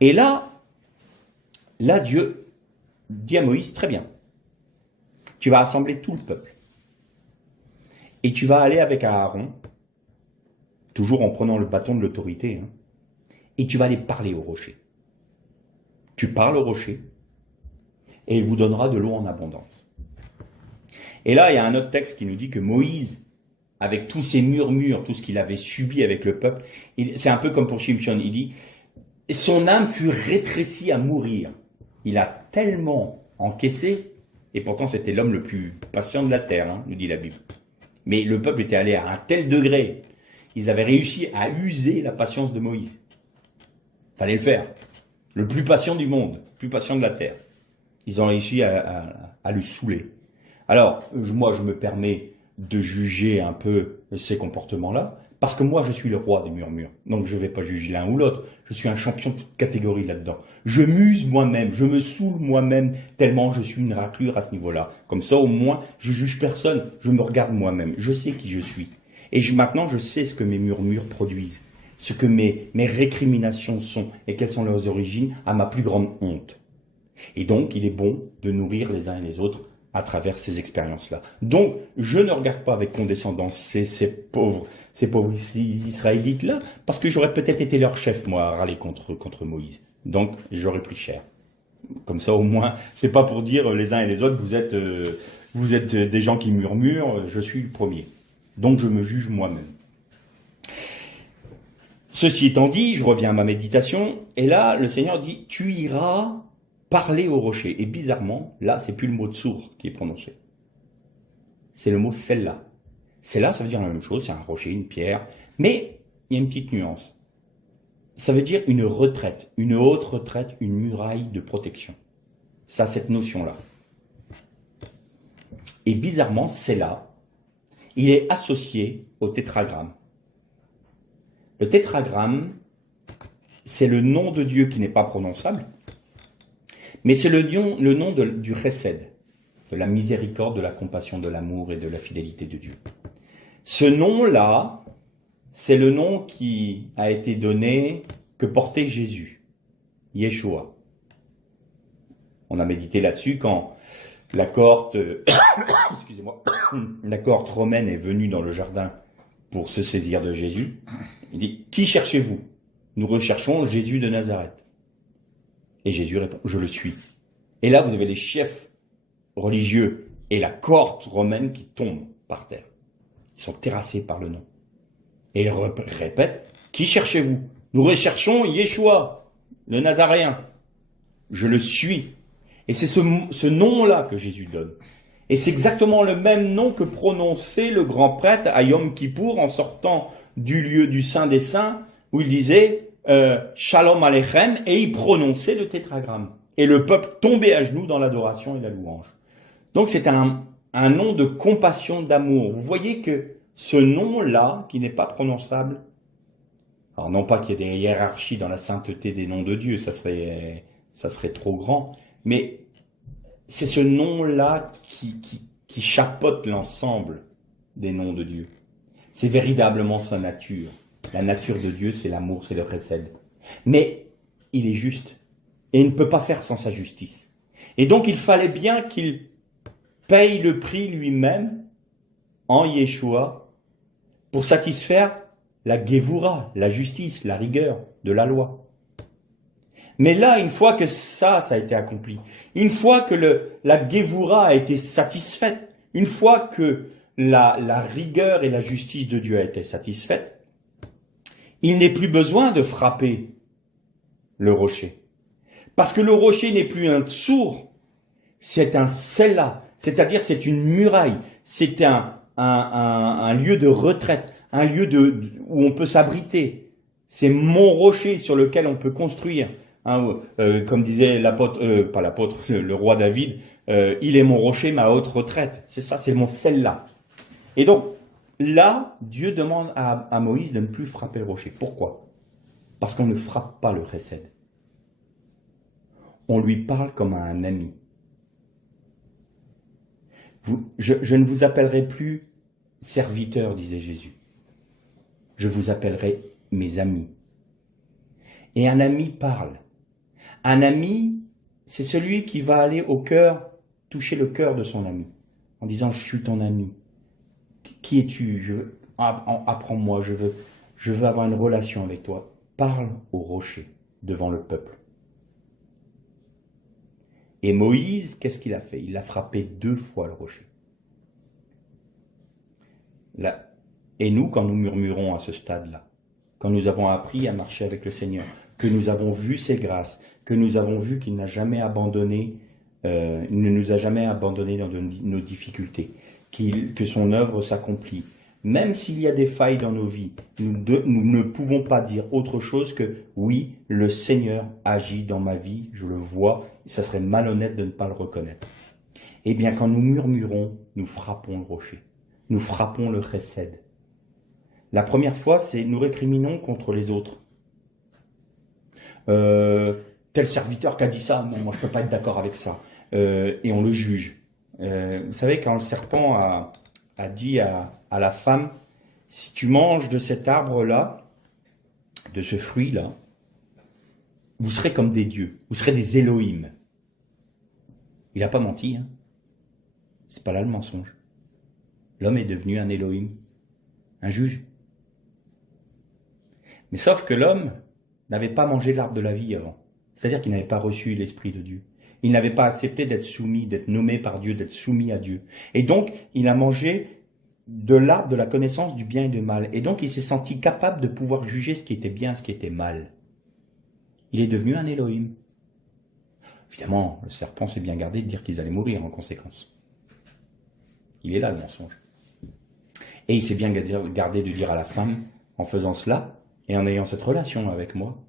Et là, Dieu dit à Moïse, très bien, tu vas assembler tout le peuple. Et tu vas aller avec Aaron, toujours en prenant le bâton de l'autorité, hein, et tu vas aller parler au rocher. Tu parles au rocher, et il vous donnera de l'eau en abondance. Et là, il y a un autre texte qui nous dit que Moïse, avec tous ces murmures, tout ce qu'il avait subi avec le peuple, c'est un peu comme pour Shimshon, il dit, son âme fut rétrécie à mourir. Il a tellement encaissé, et pourtant c'était l'homme le plus patient de la terre, hein, nous dit la Bible. Mais le peuple était allé à un tel degré, ils avaient réussi à user la patience de Moïse. Fallait le faire. Le plus patient du monde, le plus patient de la terre. Ils ont réussi à le saouler. Alors, moi je me permets de juger un peu ces comportements-là, parce que moi je suis le roi des murmures, donc je ne vais pas juger l'un ou l'autre, je suis un champion de toute catégorie là-dedans. Je m'use moi-même, je me saoule moi-même, tellement je suis une raclure à ce niveau-là. Comme ça au moins, je juge personne, je me regarde moi-même, je sais qui je suis. Et maintenant je sais ce que mes murmures produisent, ce que mes récriminations sont, et quelles sont leurs origines, à ma plus grande honte. Et donc il est bon de nourrir les uns et les autres à travers ces expériences-là. Donc, je ne regarde pas avec condescendance ces pauvres Israélites-là, parce que j'aurais peut-être été leur chef, moi, à râler contre Moïse. Donc, j'aurais pris cher. Comme ça, au moins, c'est pas pour dire les uns et les autres, vous êtes des gens qui murmurent, je suis le premier. Donc, je me juge moi-même. Ceci étant dit, je reviens à ma méditation, et là, le Seigneur dit, tu iras parler au rocher. Et bizarrement, là, c'est plus le mot de sourd qui est prononcé. C'est le mot celle-là. C'est là, ça veut dire la même chose, c'est un rocher, une pierre, mais il y a une petite nuance. Ça veut dire une retraite, une haute retraite, une muraille de protection. Ça a cette notion-là. Et bizarrement, c'est là, il est associé au tétragramme. Le tétragramme, c'est le nom de Dieu qui n'est pas prononçable, mais c'est le nom du chesed, de la miséricorde, de la compassion, de l'amour et de la fidélité de Dieu. Ce nom-là, c'est le nom qui a été donné, que portait Jésus, Yeshua. On a médité là-dessus quand la cohorte, excusez-moi, la cohorte romaine est venue dans le jardin pour se saisir de Jésus. Il dit, qui cherchez-vous? Nous recherchons Jésus de Nazareth. Et Jésus répond, je le suis. Et là, vous avez les chefs religieux et la cohorte romaine qui tombent par terre. Ils sont terrassés par le nom. Et ils répètent, qui cherchez-vous? Nous recherchons Yeshua, le Nazaréen. Je le suis. Et c'est ce nom-là que Jésus donne. Et c'est exactement le même nom que prononçait le grand prêtre à Yom Kippour en sortant du lieu du Saint des Saints, où il disait Shalom Aleichem, et il prononçait le tétragramme. Et le peuple tombait à genoux dans l'adoration et la louange. Donc c'est un nom de compassion, d'amour. Vous voyez que ce nom-là, qui n'est pas prononçable, alors non pas qu'il y ait des hiérarchies dans la sainteté des noms de Dieu, ça serait trop grand, mais c'est ce nom-là qui chapeaute l'ensemble des noms de Dieu. C'est véritablement sa nature. La nature de Dieu, c'est l'amour, c'est le chesed. Mais il est juste. Et il ne peut pas faire sans sa justice. Et donc il fallait bien qu'il paye le prix lui-même, en Yeshua, pour satisfaire la Gévoura, la justice, la rigueur de la loi. Mais là, une fois que ça a été accompli, une fois que la Gévoura a été satisfaite, une fois que la rigueur et la justice de Dieu a été satisfaite, il n'est plus besoin de frapper le rocher. Parce que le rocher n'est plus un tsour, c'est un sella, c'est-à-dire c'est une muraille, c'est un lieu de retraite, un lieu où on peut s'abriter. C'est mon rocher sur lequel on peut construire. Comme disait le roi David, il est mon rocher, ma haute retraite. C'est ça, c'est mon sella. Et donc, là, Dieu demande à Moïse de ne plus frapper le rocher. Pourquoi? Parce qu'on ne frappe pas le chesed. On lui parle comme à un ami. Je ne vous appellerai plus serviteur, disait Jésus. Je vous appellerai mes amis. Et un ami parle. Un ami, c'est celui qui va aller au cœur, toucher le cœur de son ami, en disant « je suis ton ami ». Qui es-tu? Apprends-moi, je veux avoir une relation avec toi. Parle au rocher devant le peuple. Et Moïse, qu'est-ce qu'il a fait? Il a frappé 2 fois le rocher. Là. Et nous, quand nous murmurons à ce stade-là, quand nous avons appris à marcher avec le Seigneur, que nous avons vu ses grâces, que nous avons vu qu'il n'a jamais abandonné, il ne nous a jamais abandonné dans nos difficultés, que son œuvre s'accomplit. Même s'il y a des failles dans nos vies, nous ne pouvons pas dire autre chose que oui, le Seigneur agit dans ma vie, je le vois, et ça serait malhonnête de ne pas le reconnaître. Eh bien, quand nous murmurons, nous frappons le rocher, nous frappons le chesed. La première fois, c'est nous récriminons contre les autres. Tel serviteur qui a dit ça, non, moi je ne peux pas être d'accord avec ça. Et on le juge. Vous savez, quand le serpent a dit à la femme, si tu manges de cet arbre-là, de ce fruit-là, vous serez comme des dieux, vous serez des Elohim. Il n'a pas menti, hein. C'est pas là le mensonge. L'homme est devenu un Elohim, un juge. Mais sauf que l'homme n'avait pas mangé l'arbre de la vie avant. C'est-à-dire qu'il n'avait pas reçu l'Esprit de Dieu. Il n'avait pas accepté d'être soumis, d'être nommé par Dieu, d'être soumis à Dieu. Et donc, il a mangé de l'arbre de la connaissance du bien et du mal. Et donc, il s'est senti capable de pouvoir juger ce qui était bien, ce qui était mal. Il est devenu un Elohim. Évidemment, le serpent s'est bien gardé de dire qu'ils allaient mourir en conséquence. Il est là le mensonge. Et il s'est bien gardé de dire à la femme, en faisant cela, et en ayant cette relation avec moi,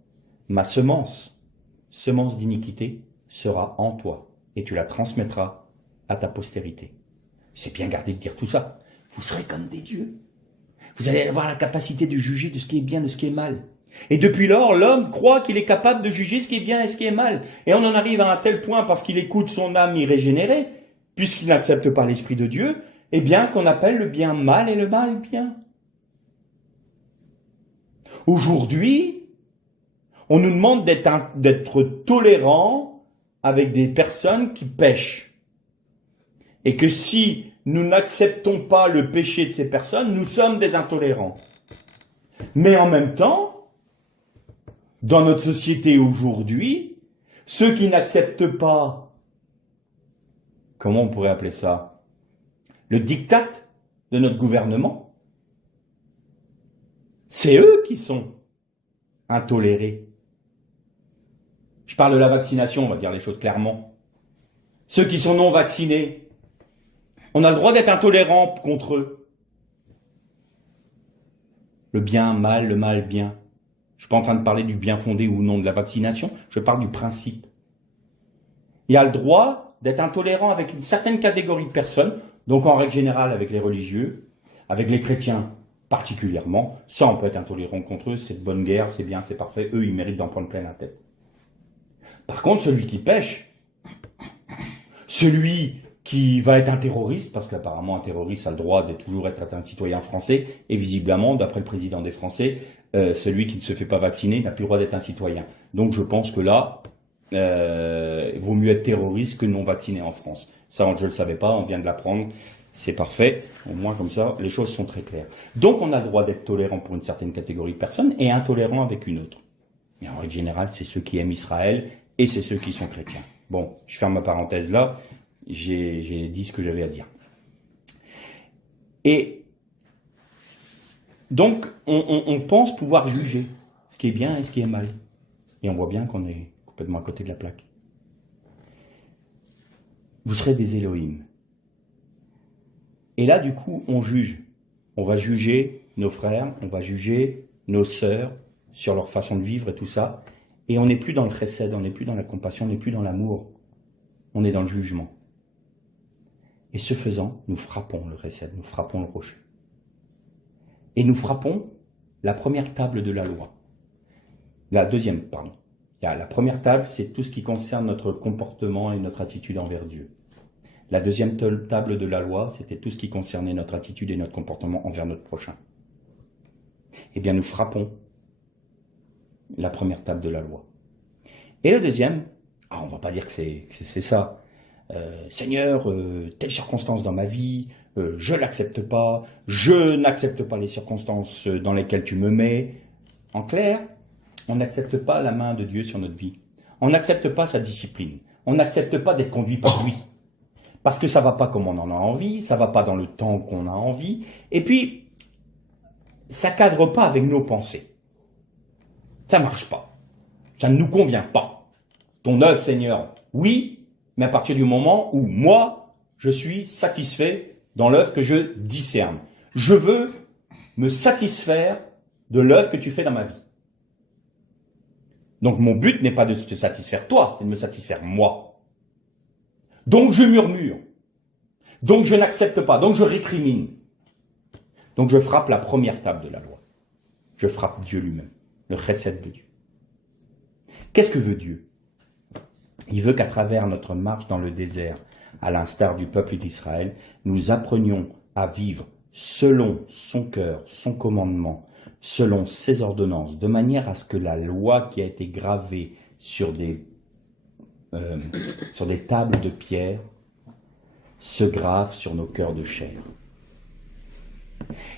ma semence d'iniquité, sera en toi, et tu la transmettras à ta postérité. Il s'est bien gardé de dire tout ça. Vous serez comme des dieux. Vous allez avoir la capacité de juger de ce qui est bien, de ce qui est mal. Et depuis lors, l'homme croit qu'il est capable de juger ce qui est bien et ce qui est mal. Et on en arrive à un tel point, parce qu'il écoute son âme irrégénérée, puisqu'il n'accepte pas l'Esprit de Dieu, eh bien qu'on appelle le bien mal et le mal bien. Aujourd'hui, on nous demande d'être tolérants avec des personnes qui pêchent. Et que si nous n'acceptons pas le péché de ces personnes, nous sommes des intolérants. Mais en même temps, dans notre société aujourd'hui, ceux qui n'acceptent pas, comment on pourrait appeler ça, le diktat de notre gouvernement, c'est eux qui sont intolérés. Je parle de la vaccination, on va dire les choses clairement. Ceux qui sont non vaccinés, on a le droit d'être intolérant contre eux. Le bien, mal, le mal, bien. Je ne suis pas en train de parler du bien fondé ou non de la vaccination, je parle du principe. Il y a le droit d'être intolérant avec une certaine catégorie de personnes, donc en règle générale avec les religieux, avec les chrétiens particulièrement. Ça, on peut être intolérant contre eux, c'est de bonne guerre, c'est bien, c'est parfait. Eux, ils méritent d'en prendre plein la tête. Par contre, celui qui pêche, celui qui va être un terroriste, parce qu'apparemment un terroriste a le droit de toujours être un citoyen français, et visiblement, d'après le président des Français, celui qui ne se fait pas vacciner n'a plus le droit d'être un citoyen. Donc je pense que là, il vaut mieux être terroriste que non vacciné en France. Ça, je ne le savais pas, on vient de l'apprendre, c'est parfait, au moins comme ça, les choses sont très claires. Donc on a le droit d'être tolérant pour une certaine catégorie de personnes, et intolérant avec une autre. Mais en règle générale, c'est ceux qui aiment Israël, et c'est ceux qui sont chrétiens. Bon, je ferme ma parenthèse là, j'ai dit ce que j'avais à dire. Et donc, on pense pouvoir juger ce qui est bien et ce qui est mal. Et on voit bien qu'on est complètement à côté de la plaque. Vous serez des Elohim. Et là, du coup, on juge. On va juger nos frères, on va juger nos sœurs sur leur façon de vivre et tout ça. Et on n'est plus dans le chesed, on n'est plus dans la compassion, on n'est plus dans l'amour. On est dans le jugement. Et ce faisant, nous frappons le chesed, nous frappons le rocher. Et nous frappons la première table de la loi. La deuxième, pardon. La première table, c'est tout ce qui concerne notre comportement et notre attitude envers Dieu. La deuxième table de la loi, c'était tout ce qui concernait notre attitude et notre comportement envers notre prochain. Eh bien, nous frappons la première table de la loi. Et le deuxième, on ne va pas dire que c'est ça. Seigneur, telle circonstance dans ma vie, je ne l'accepte pas, je n'accepte pas les circonstances dans lesquelles tu me mets. En clair, on n'accepte pas la main de Dieu sur notre vie. On n'accepte pas sa discipline. On n'accepte pas d'être conduit par lui. Parce que ça ne va pas comme on en a envie, ça ne va pas dans le temps qu'on a envie, et puis ça ne cadre pas avec nos pensées. Ça ne marche pas. Ça ne nous convient pas. Ton œuvre, Seigneur, oui, mais à partir du moment où moi, je suis satisfait dans l'œuvre que je discerne. Je veux me satisfaire de l'œuvre que tu fais dans ma vie. Donc mon but n'est pas de te satisfaire toi, c'est de me satisfaire moi. Donc je murmure. Donc je n'accepte pas. Donc je récrimine. Donc je frappe la première table de la loi. Je frappe Dieu lui-même, le chesed de Dieu. Qu'est-ce que veut Dieu? Il veut qu'à travers notre marche dans le désert, à l'instar du peuple d'Israël, nous apprenions à vivre selon son cœur, son commandement, selon ses ordonnances, de manière à ce que la loi qui a été gravée sur des tables de pierre se grave sur nos cœurs de chair.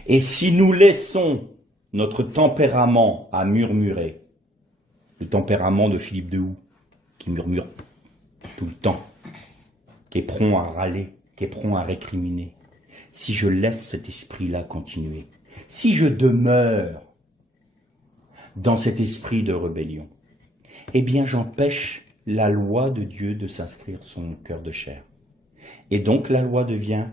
Et si nous laissons notre tempérament à murmurer, le tempérament de Philippe de Houx, qui murmure tout le temps, qui est prompt à râler, qui est prompt à récriminer, si je laisse cet esprit-là continuer, si je demeure dans cet esprit de rébellion, eh bien j'empêche la loi de Dieu de s'inscrire sur mon cœur de chair. Et donc la loi devient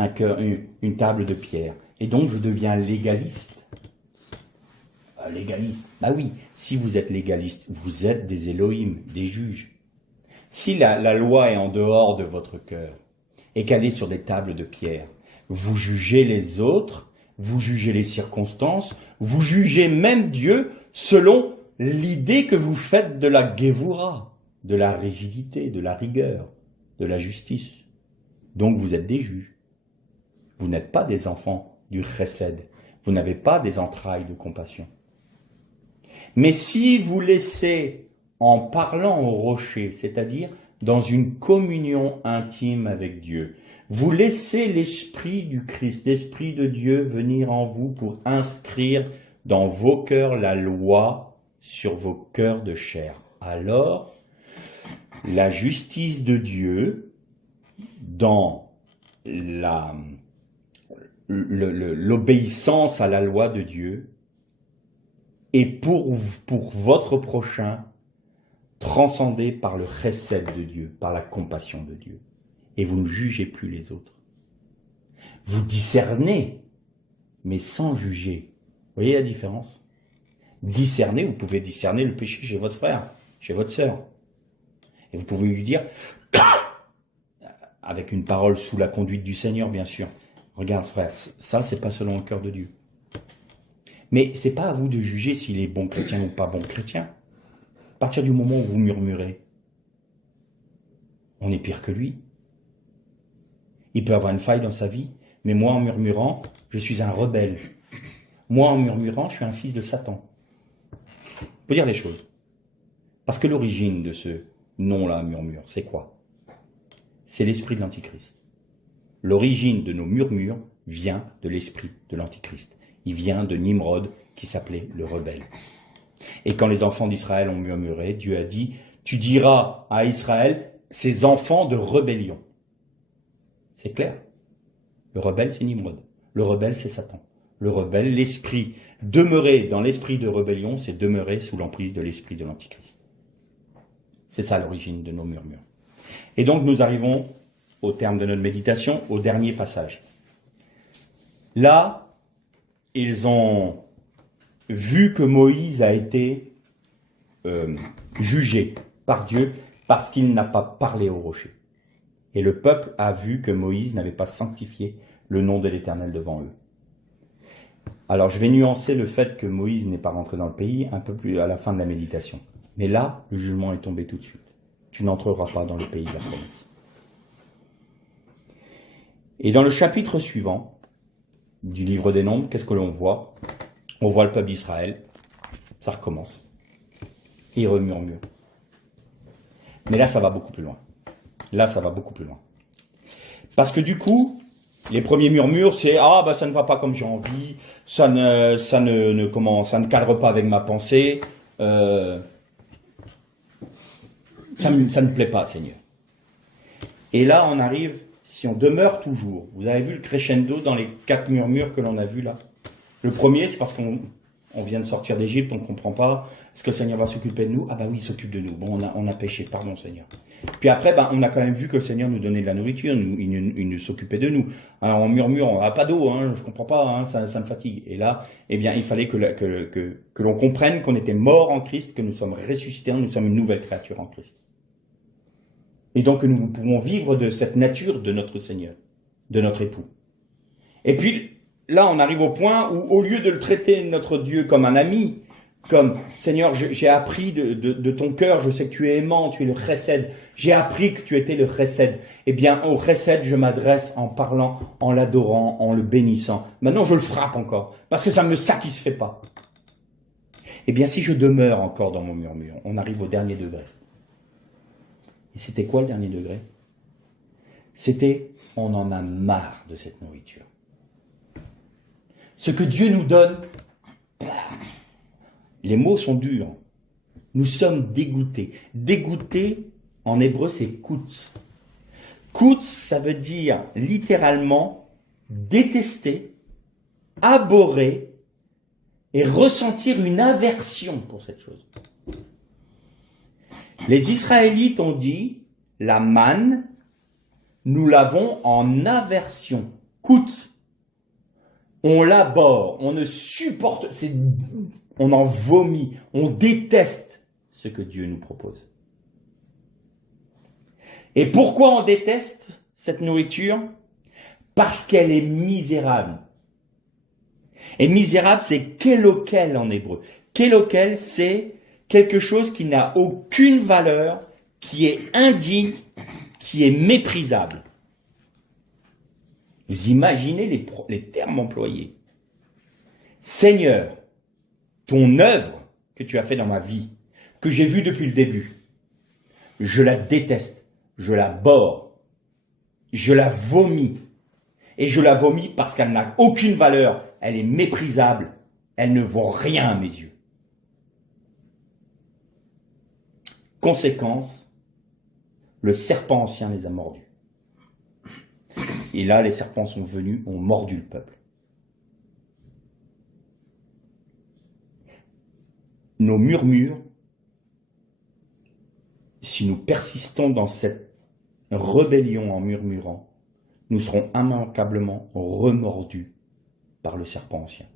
un cœur, une table de pierre. Et donc je deviens légaliste. Légaliste. Bah oui, si vous êtes légaliste, vous êtes des Elohim, des juges. Si la loi est en dehors de votre cœur et qu'elle est sur des tables de pierre, vous jugez les autres, vous jugez les circonstances, vous jugez même Dieu selon l'idée que vous faites de la Gévoura, de la rigidité, de la rigueur, de la justice. Donc vous êtes des juges. Vous n'êtes pas des enfants du chesed. Vous n'avez pas des entrailles de compassion. Mais si vous laissez, en parlant au rocher, c'est-à-dire dans une communion intime avec Dieu, vous laissez l'Esprit du Christ, l'Esprit de Dieu venir en vous pour inscrire dans vos cœurs la loi sur vos cœurs de chair. Alors, la justice de Dieu, dans l'obéissance à la loi de Dieu, et pour votre prochain, transcendé par le chesed de Dieu, par la compassion de Dieu. Et vous ne jugez plus les autres. Vous discernez, mais sans juger. Vous voyez la différence? Discerner, vous pouvez discerner le péché chez votre frère, chez votre sœur. Et vous pouvez lui dire, avec une parole sous la conduite du Seigneur, bien sûr, regarde frère, ça c'est pas selon le cœur de Dieu. Mais c'est pas à vous de juger s'il est bon chrétien ou pas bon chrétien. À partir du moment où vous murmurez, on est pire que lui. Il peut avoir une faille dans sa vie, mais moi en murmurant, je suis un rebelle. Moi en murmurant, je suis un fils de Satan. Il faut dire les choses. Parce que l'origine de ce nom-là, murmure, c'est quoi? C'est l'esprit de l'Antichrist. L'origine de nos murmures vient de l'esprit de l'Antichrist. Il vient de Nimrod, qui s'appelait le rebelle. Et quand les enfants d'Israël ont murmuré, Dieu a dit, tu diras à Israël, ces enfants de rébellion. C'est clair. Le rebelle, c'est Nimrod. Le rebelle, c'est Satan. Le rebelle, l'esprit. Demeurer dans l'esprit de rébellion, c'est demeurer sous l'emprise de l'esprit de l'Antichrist. C'est ça l'origine de nos murmures. Et donc nous arrivons au terme de notre méditation, au dernier passage. Là, ils ont vu que Moïse a été jugé par Dieu parce qu'il n'a pas parlé au rocher. Et le peuple a vu que Moïse n'avait pas sanctifié le nom de l'Éternel devant eux. Alors je vais nuancer le fait que Moïse n'est pas rentré dans le pays un peu plus à la fin de la méditation. Mais là, le jugement est tombé tout de suite. Tu n'entreras pas dans le pays de la promesse. Et dans le chapitre suivant du livre des Nombres, qu'est-ce que l'on voit? On voit le peuple d'Israël, ça recommence. Et il remurmure. Mais là, ça va beaucoup plus loin. Là, ça va beaucoup plus loin. Parce que du coup, les premiers murmures, c'est « Ah, bah ça ne va pas comme j'ai envie, ça ne cadre pas avec ma pensée, ça ne plaît pas, Seigneur. » Et là, on arrive, si on demeure toujours, vous avez vu le crescendo dans les 4 murmures que l'on a vus là? Le premier, c'est parce qu'on vient de sortir d'Égypte, on ne comprend pas. Est-ce que le Seigneur va s'occuper de nous? Ah bah oui, il s'occupe de nous. Bon, on a péché, pardon Seigneur. Puis après, on a quand même vu que le Seigneur nous donnait de la nourriture, il nous s'occupait de nous. Alors on murmure, on n'a pas d'eau, hein, je ne comprends pas, hein, ça me fatigue. Et là, eh bien, il fallait que l'on comprenne qu'on était mort en Christ, que nous sommes ressuscités, nous sommes une nouvelle créature en Christ. Et donc que nous pouvons vivre de cette nature de notre Seigneur, de notre époux. Et puis, là, on arrive au point où, au lieu de le traiter, notre Dieu, comme un ami, comme « Seigneur, j'ai appris de ton cœur, je sais que tu es aimant, tu es le chesed, j'ai appris que tu étais le chesed. » Eh bien, au chesed, je m'adresse en parlant, en l'adorant, en le bénissant. Maintenant, je le frappe encore, parce que ça ne me satisfait pas. Eh bien, si je demeure encore dans mon murmure, on arrive au dernier degré. Et c'était quoi le dernier degré? C'était « on en a marre de cette nourriture ». Ce que Dieu nous donne, les mots sont durs. Nous sommes dégoûtés. Dégoûté, en hébreu, c'est koutz. Koutz, ça veut dire littéralement détester, abhorrer et ressentir une aversion pour cette chose. Les Israélites ont dit, la manne, nous l'avons en aversion. coûte, on l'abhorre, on ne supporte, on en vomit, on déteste ce que Dieu nous propose. Et pourquoi on déteste cette nourriture? Parce qu'elle est misérable. Et misérable, c'est kélokel en hébreu. Kélokel, c'est quelque chose qui n'a aucune valeur, qui est indigne, qui est méprisable. Vous imaginez les termes employés. Seigneur, ton œuvre que tu as fait dans ma vie, que j'ai vue depuis le début, je la déteste, je la bore, je la vomis. Et je la vomis parce qu'elle n'a aucune valeur, elle est méprisable, elle ne vaut rien à mes yeux. Conséquence, le serpent ancien les a mordus. Et là, les serpents sont venus, ont mordu le peuple. Nos murmures, si nous persistons dans cette rébellion en murmurant, nous serons immanquablement remordus par le serpent ancien.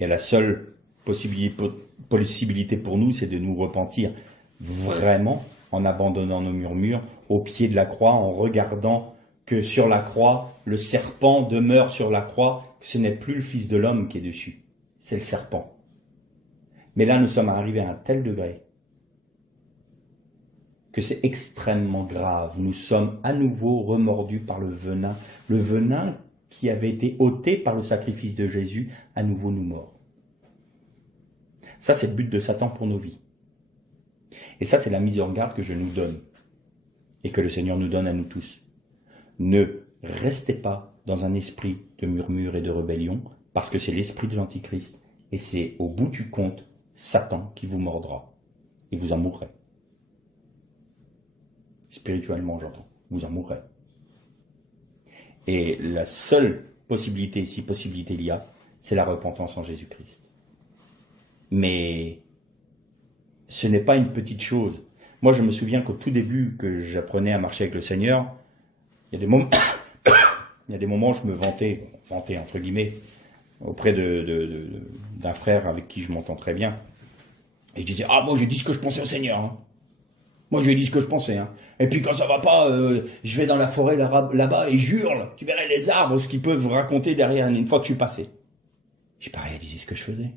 Et la seule possibilité pour nous, c'est de nous repentir vraiment en abandonnant nos murmures au pied de la croix, en regardant que sur la croix, le serpent demeure sur la croix, que ce n'est plus le Fils de l'homme qui est dessus, c'est le serpent. Mais là, nous sommes arrivés à un tel degré que c'est extrêmement grave. Nous sommes à nouveau remordus par le venin qui avait été ôté par le sacrifice de Jésus, à nouveau nous mord. Ça, c'est le but de Satan pour nos vies. Et ça, c'est la mise en garde que je nous donne, et que le Seigneur nous donne à nous tous. Ne restez pas dans un esprit de murmure et de rébellion, parce que c'est l'esprit de l'Antichrist, et c'est au bout du compte Satan qui vous mordra, et vous en mourrez. Spirituellement, j'entends. Vous en mourrez. Et la seule possibilité, si possibilité il y a, c'est la repentance en Jésus-Christ. Mais ce n'est pas une petite chose. Moi, je me souviens qu'au tout début que j'apprenais à marcher avec le Seigneur, il y a des moments où je me vantais entre guillemets, auprès d'un frère avec qui je m'entends très bien. Et je disais, moi j'ai dit ce que je pensais au Seigneur. Hein. Moi, je lui ai dit ce que je pensais. Hein. Et puis quand ça va pas, je vais dans la forêt là-bas et j'hurle. Tu verrais les arbres, ce qu'ils peuvent raconter derrière une fois que je suis passé. J'ai pas réalisé ce que je faisais.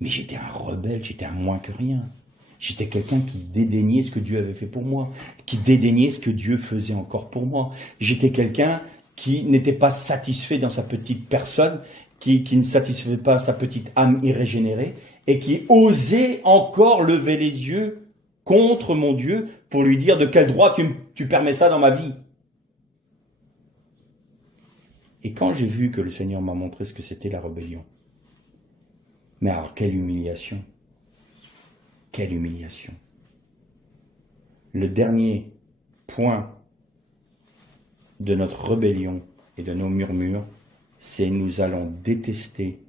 Mais j'étais un rebelle, j'étais un moins que rien. J'étais quelqu'un qui dédaignait ce que Dieu avait fait pour moi, qui dédaignait ce que Dieu faisait encore pour moi. J'étais quelqu'un qui n'était pas satisfait dans sa petite personne, qui ne satisfaisait pas sa petite âme irrégénérée, et qui osait encore lever les yeux contre mon Dieu pour lui dire de quel droit tu permets ça dans ma vie. Et quand j'ai vu que le Seigneur m'a montré ce que c'était la rébellion, mais alors quelle humiliation! Quelle humiliation! Le dernier point de notre rébellion et de nos murmures, c'est nous allons détester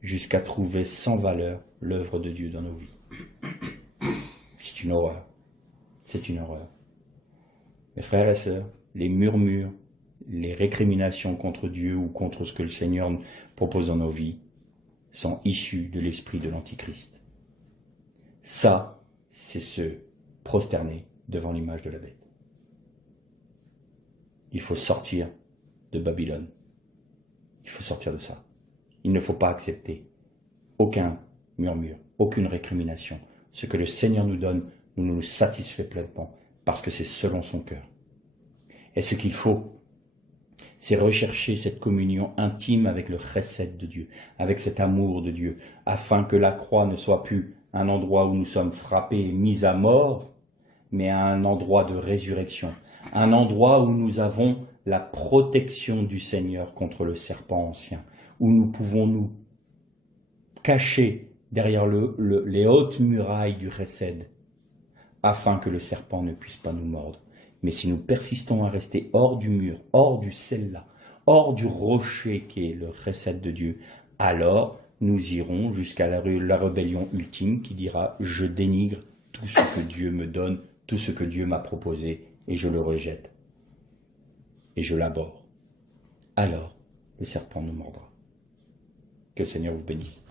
jusqu'à trouver sans valeur l'œuvre de Dieu dans nos vies. C'est une horreur. C'est une horreur. Mes frères et sœurs, les murmures, les récriminations contre Dieu ou contre ce que le Seigneur nous propose dans nos vies sont issus de l'esprit de l'Antichrist. Ça, c'est se prosterner devant l'image de la bête. Il faut sortir de Babylone. Il faut sortir de ça. Il ne faut pas accepter aucun murmure, aucune récrimination. Ce que le Seigneur nous donne, nous nous satisfait pleinement, parce que c'est selon son cœur. Et ce qu'il faut, c'est rechercher cette communion intime avec le chesed de Dieu, avec cet amour de Dieu, afin que la croix ne soit plus un endroit où nous sommes frappés et mis à mort, mais un endroit de résurrection, un endroit où nous avons la protection du Seigneur contre le serpent ancien, où nous pouvons nous cacher derrière les hautes murailles du chesed, afin que le serpent ne puisse pas nous mordre. Mais si nous persistons à rester hors du mur, hors du celle-là, hors du rocher qui est le chesed de Dieu, alors nous irons jusqu'à la rébellion ultime qui dira « Je dénigre tout ce que Dieu me donne, tout ce que Dieu m'a proposé, et je le rejette. » et je l'abhorre. Alors le serpent nous mordra. Que le Seigneur vous bénisse.